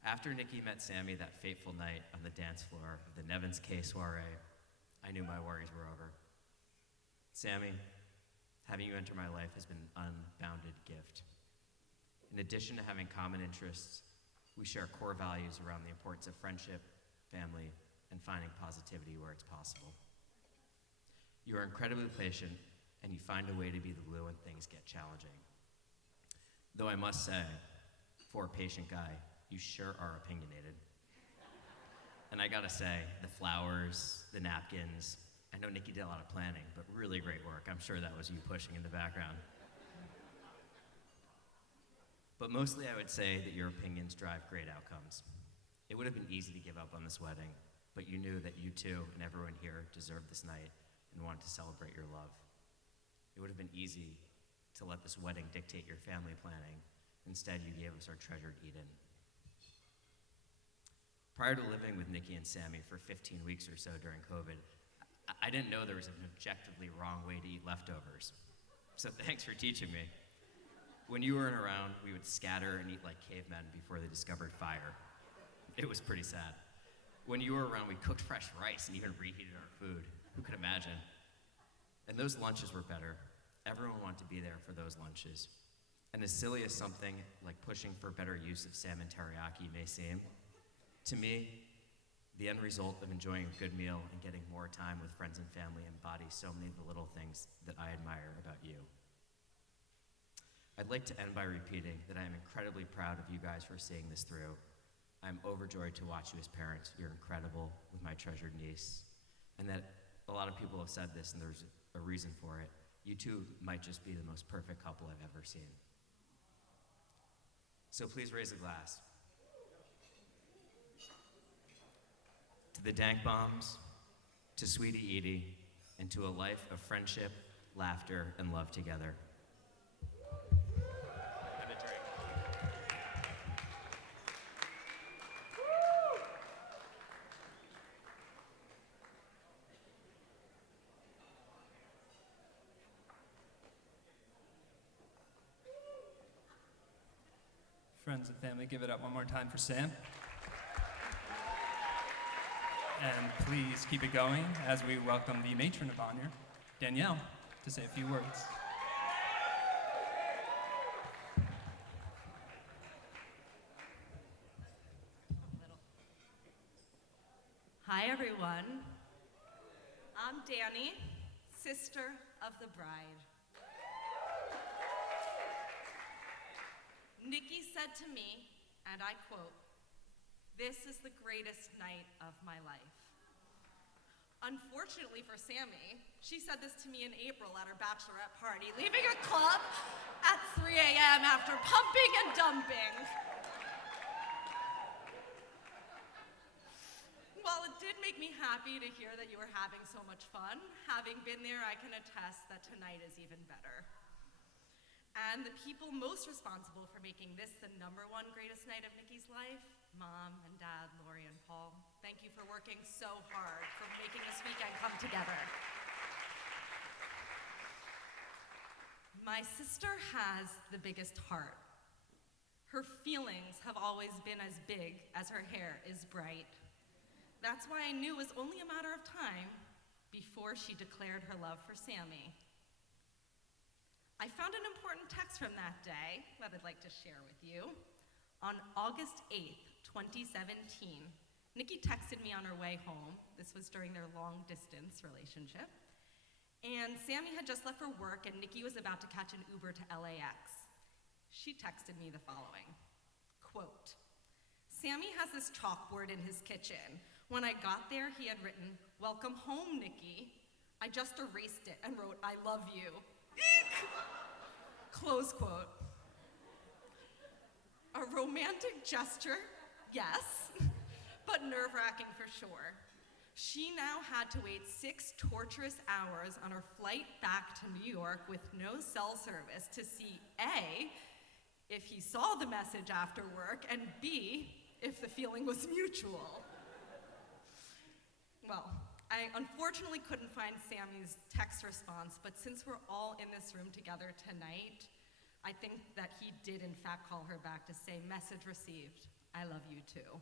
After Niki met Sammy that fateful night on the dance floor of the Nevins K soiree, I knew my worries were over. Sammy, having you enter my life has been an unbounded gift. In addition to having common interests, we share core values around the importance of friendship, family, and finding positivity where it's possible. You are incredibly patient, and you find a way to be the glue when things get challenging. Though I must say, for a patient guy, you sure are opinionated. And I gotta say, the flowers, the napkins, I know Niki did a lot of planning, but really great work. I'm sure that was you pushing in the background. But mostly I would say that your opinions drive great outcomes. It would have been easy to give up on this wedding, but you knew that you too and everyone here deserved this night and wanted to celebrate your love. It would have been easy to let this wedding dictate your family planning. Instead, you gave us our treasured Eden. Prior to living with Niki and Sammy for 15 weeks or so during COVID, I didn't know there was an objectively wrong way to eat leftovers. So thanks for teaching me. When you weren't around, we would scatter and eat like cavemen before they discovered fire. It was pretty sad. When you were around, we cooked fresh rice and even reheated our food. Who could imagine? And those lunches were better. Everyone wanted to be there for those lunches. And as silly as something like pushing for better use of salmon teriyaki may seem, to me, the end result of enjoying a good meal and getting more time with friends and family embodies so many of the little things that I admire about you. I'd like to end by repeating that I am incredibly proud of you guys for seeing this through. I'm overjoyed to watch you as parents. You're incredible with my treasured niece. And that a lot of people have said this, and there's a reason for it. You two might just be the most perfect couple I've ever seen. So please raise a glass. To the Dank Bombs, to Sweetie Edie, and to a life of friendship, laughter, and love together. And a drink. Friends and family, give it up one more time for Sam. And please keep it going as we welcome the matron of honor, Danielle, to say a few words. Hi, everyone. I'm Danny, sister of the bride. Niki said to me, and I quote, "This is the greatest night of my life." Unfortunately for Sammy, she said this to me in April at her bachelorette party, leaving a club at 3 a.m. after pumping and dumping. While it did make me happy to hear that you were having so much fun, having been there, I can attest that tonight is even better. And the people most responsible for making this the #1 greatest night of Niki's life, Mom and Dad, Lori and Paul, thank you for working so hard for making this weekend come together. My sister has the biggest heart. Her feelings have always been as big as her hair is bright. That's why I knew it was only a matter of time before she declared her love for Sammy. I found an important text from that day that I'd like to share with you. On August 8th, 2017, Niki texted me on her way home. This was during their long-distance relationship. And Sammy had just left for work, and Niki was about to catch an Uber to LAX. She texted me the following, quote, "Sammy has this chalkboard in his kitchen. When I got there, he had written, 'Welcome home, Niki.' I just erased it and wrote, 'I love you.'" Eek! Close quote. A romantic gesture, yes, but nerve-wracking for sure. She now had to wait 6 torturous hours on her flight back to New York with no cell service to see A, if he saw the message after work, and B, if the feeling was mutual. Well, I unfortunately couldn't find Sammy's text response, but since we're all in this room together tonight, I think that he did in fact call her back to say, "Message received, I love you too."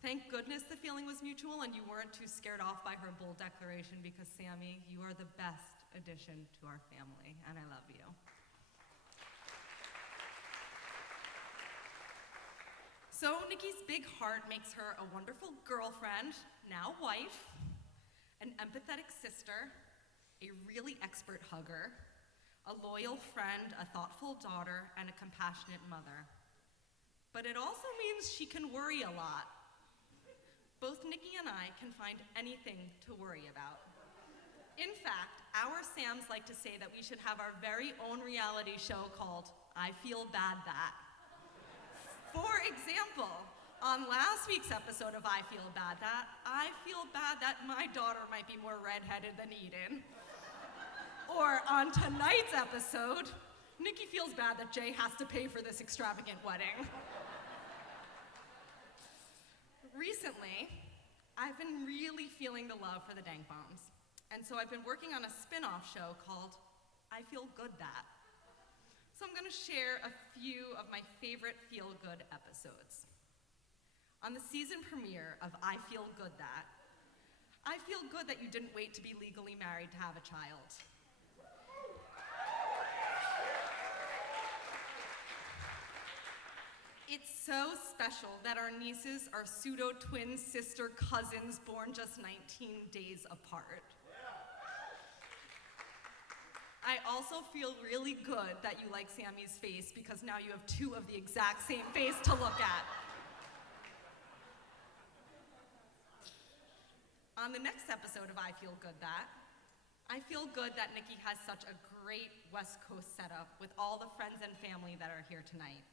Thank goodness the feeling was mutual and you weren't too scared off by her bold declaration, because Sammy, you are the best addition to our family, and I love you. So Niki's big heart makes her a wonderful girlfriend, now wife, an empathetic sister, a really expert hugger, a loyal friend, a thoughtful daughter, and a compassionate mother. But it also means she can worry a lot. Both Niki and I can find anything to worry about. In fact, our Sams like to say that we should have our very own reality show called I Feel Bad That. For example, on last week's episode of I Feel Bad That, I feel bad that my daughter might be more redheaded than Eden. Or on tonight's episode, Niki feels bad that Jay has to pay for this extravagant wedding. Recently, I've been really feeling the love for the Dank Bombs, and so I've been working on a spin-off show called I Feel Good That. So I'm gonna share a few of my favorite feel-good episodes. On the season premiere of I Feel Good That, I feel good that you didn't wait to be legally married to have a child. It's so special that our nieces are pseudo-twin sister cousins born just 19 days apart. I also feel really good that you like Sammy's face, because now you have two of the exact same face to look at. On the next episode of I Feel Good That, I feel good that Niki has such a great West Coast setup with all the friends and family that are here tonight.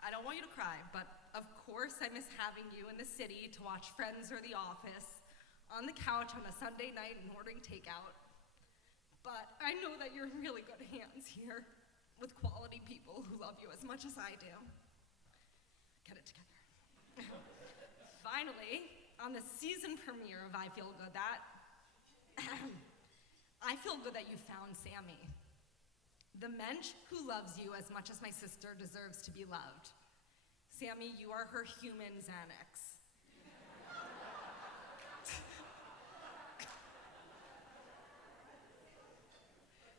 I don't want you to cry, but of course I miss having you in the city to watch Friends or The Office, on the couch on a Sunday night and ordering takeout. But I know that you're in really good hands here, with quality people who love you as much as I do. Get it together. Finally, on the season premiere of I Feel Good That, I feel good that you found Sammy. The mensch who loves you as much as my sister deserves to be loved. Sammy, you are her human Xanax.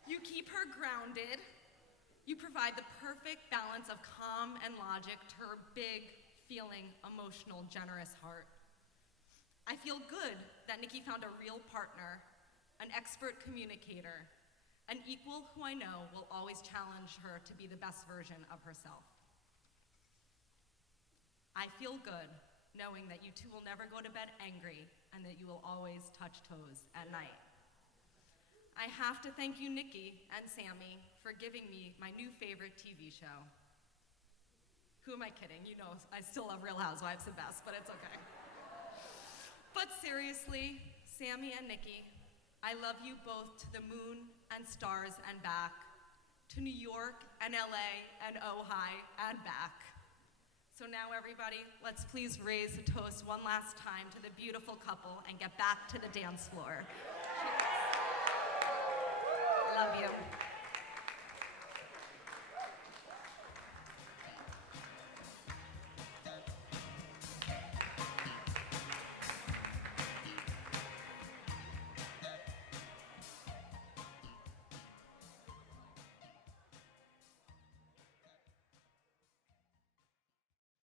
You keep her grounded. You provide the perfect balance of calm and logic to her big, feeling, emotional, generous heart. I feel good that Niki found a real partner, an expert communicator, an equal who I know will always challenge her to be the best version of herself. I feel good knowing that you two will never go to bed angry and that you will always touch toes at night. I have to thank you, Niki and Sammy, for giving me my new favorite TV show. Who am I kidding? You know, I still love Real Housewives the best, but it's okay. But seriously, Sammy and Niki, I love you both to the moon and stars and back, to New York and LA and Ojai and back. So now everybody, let's please raise a toast one last time to the beautiful couple and get back to the dance floor. Love you.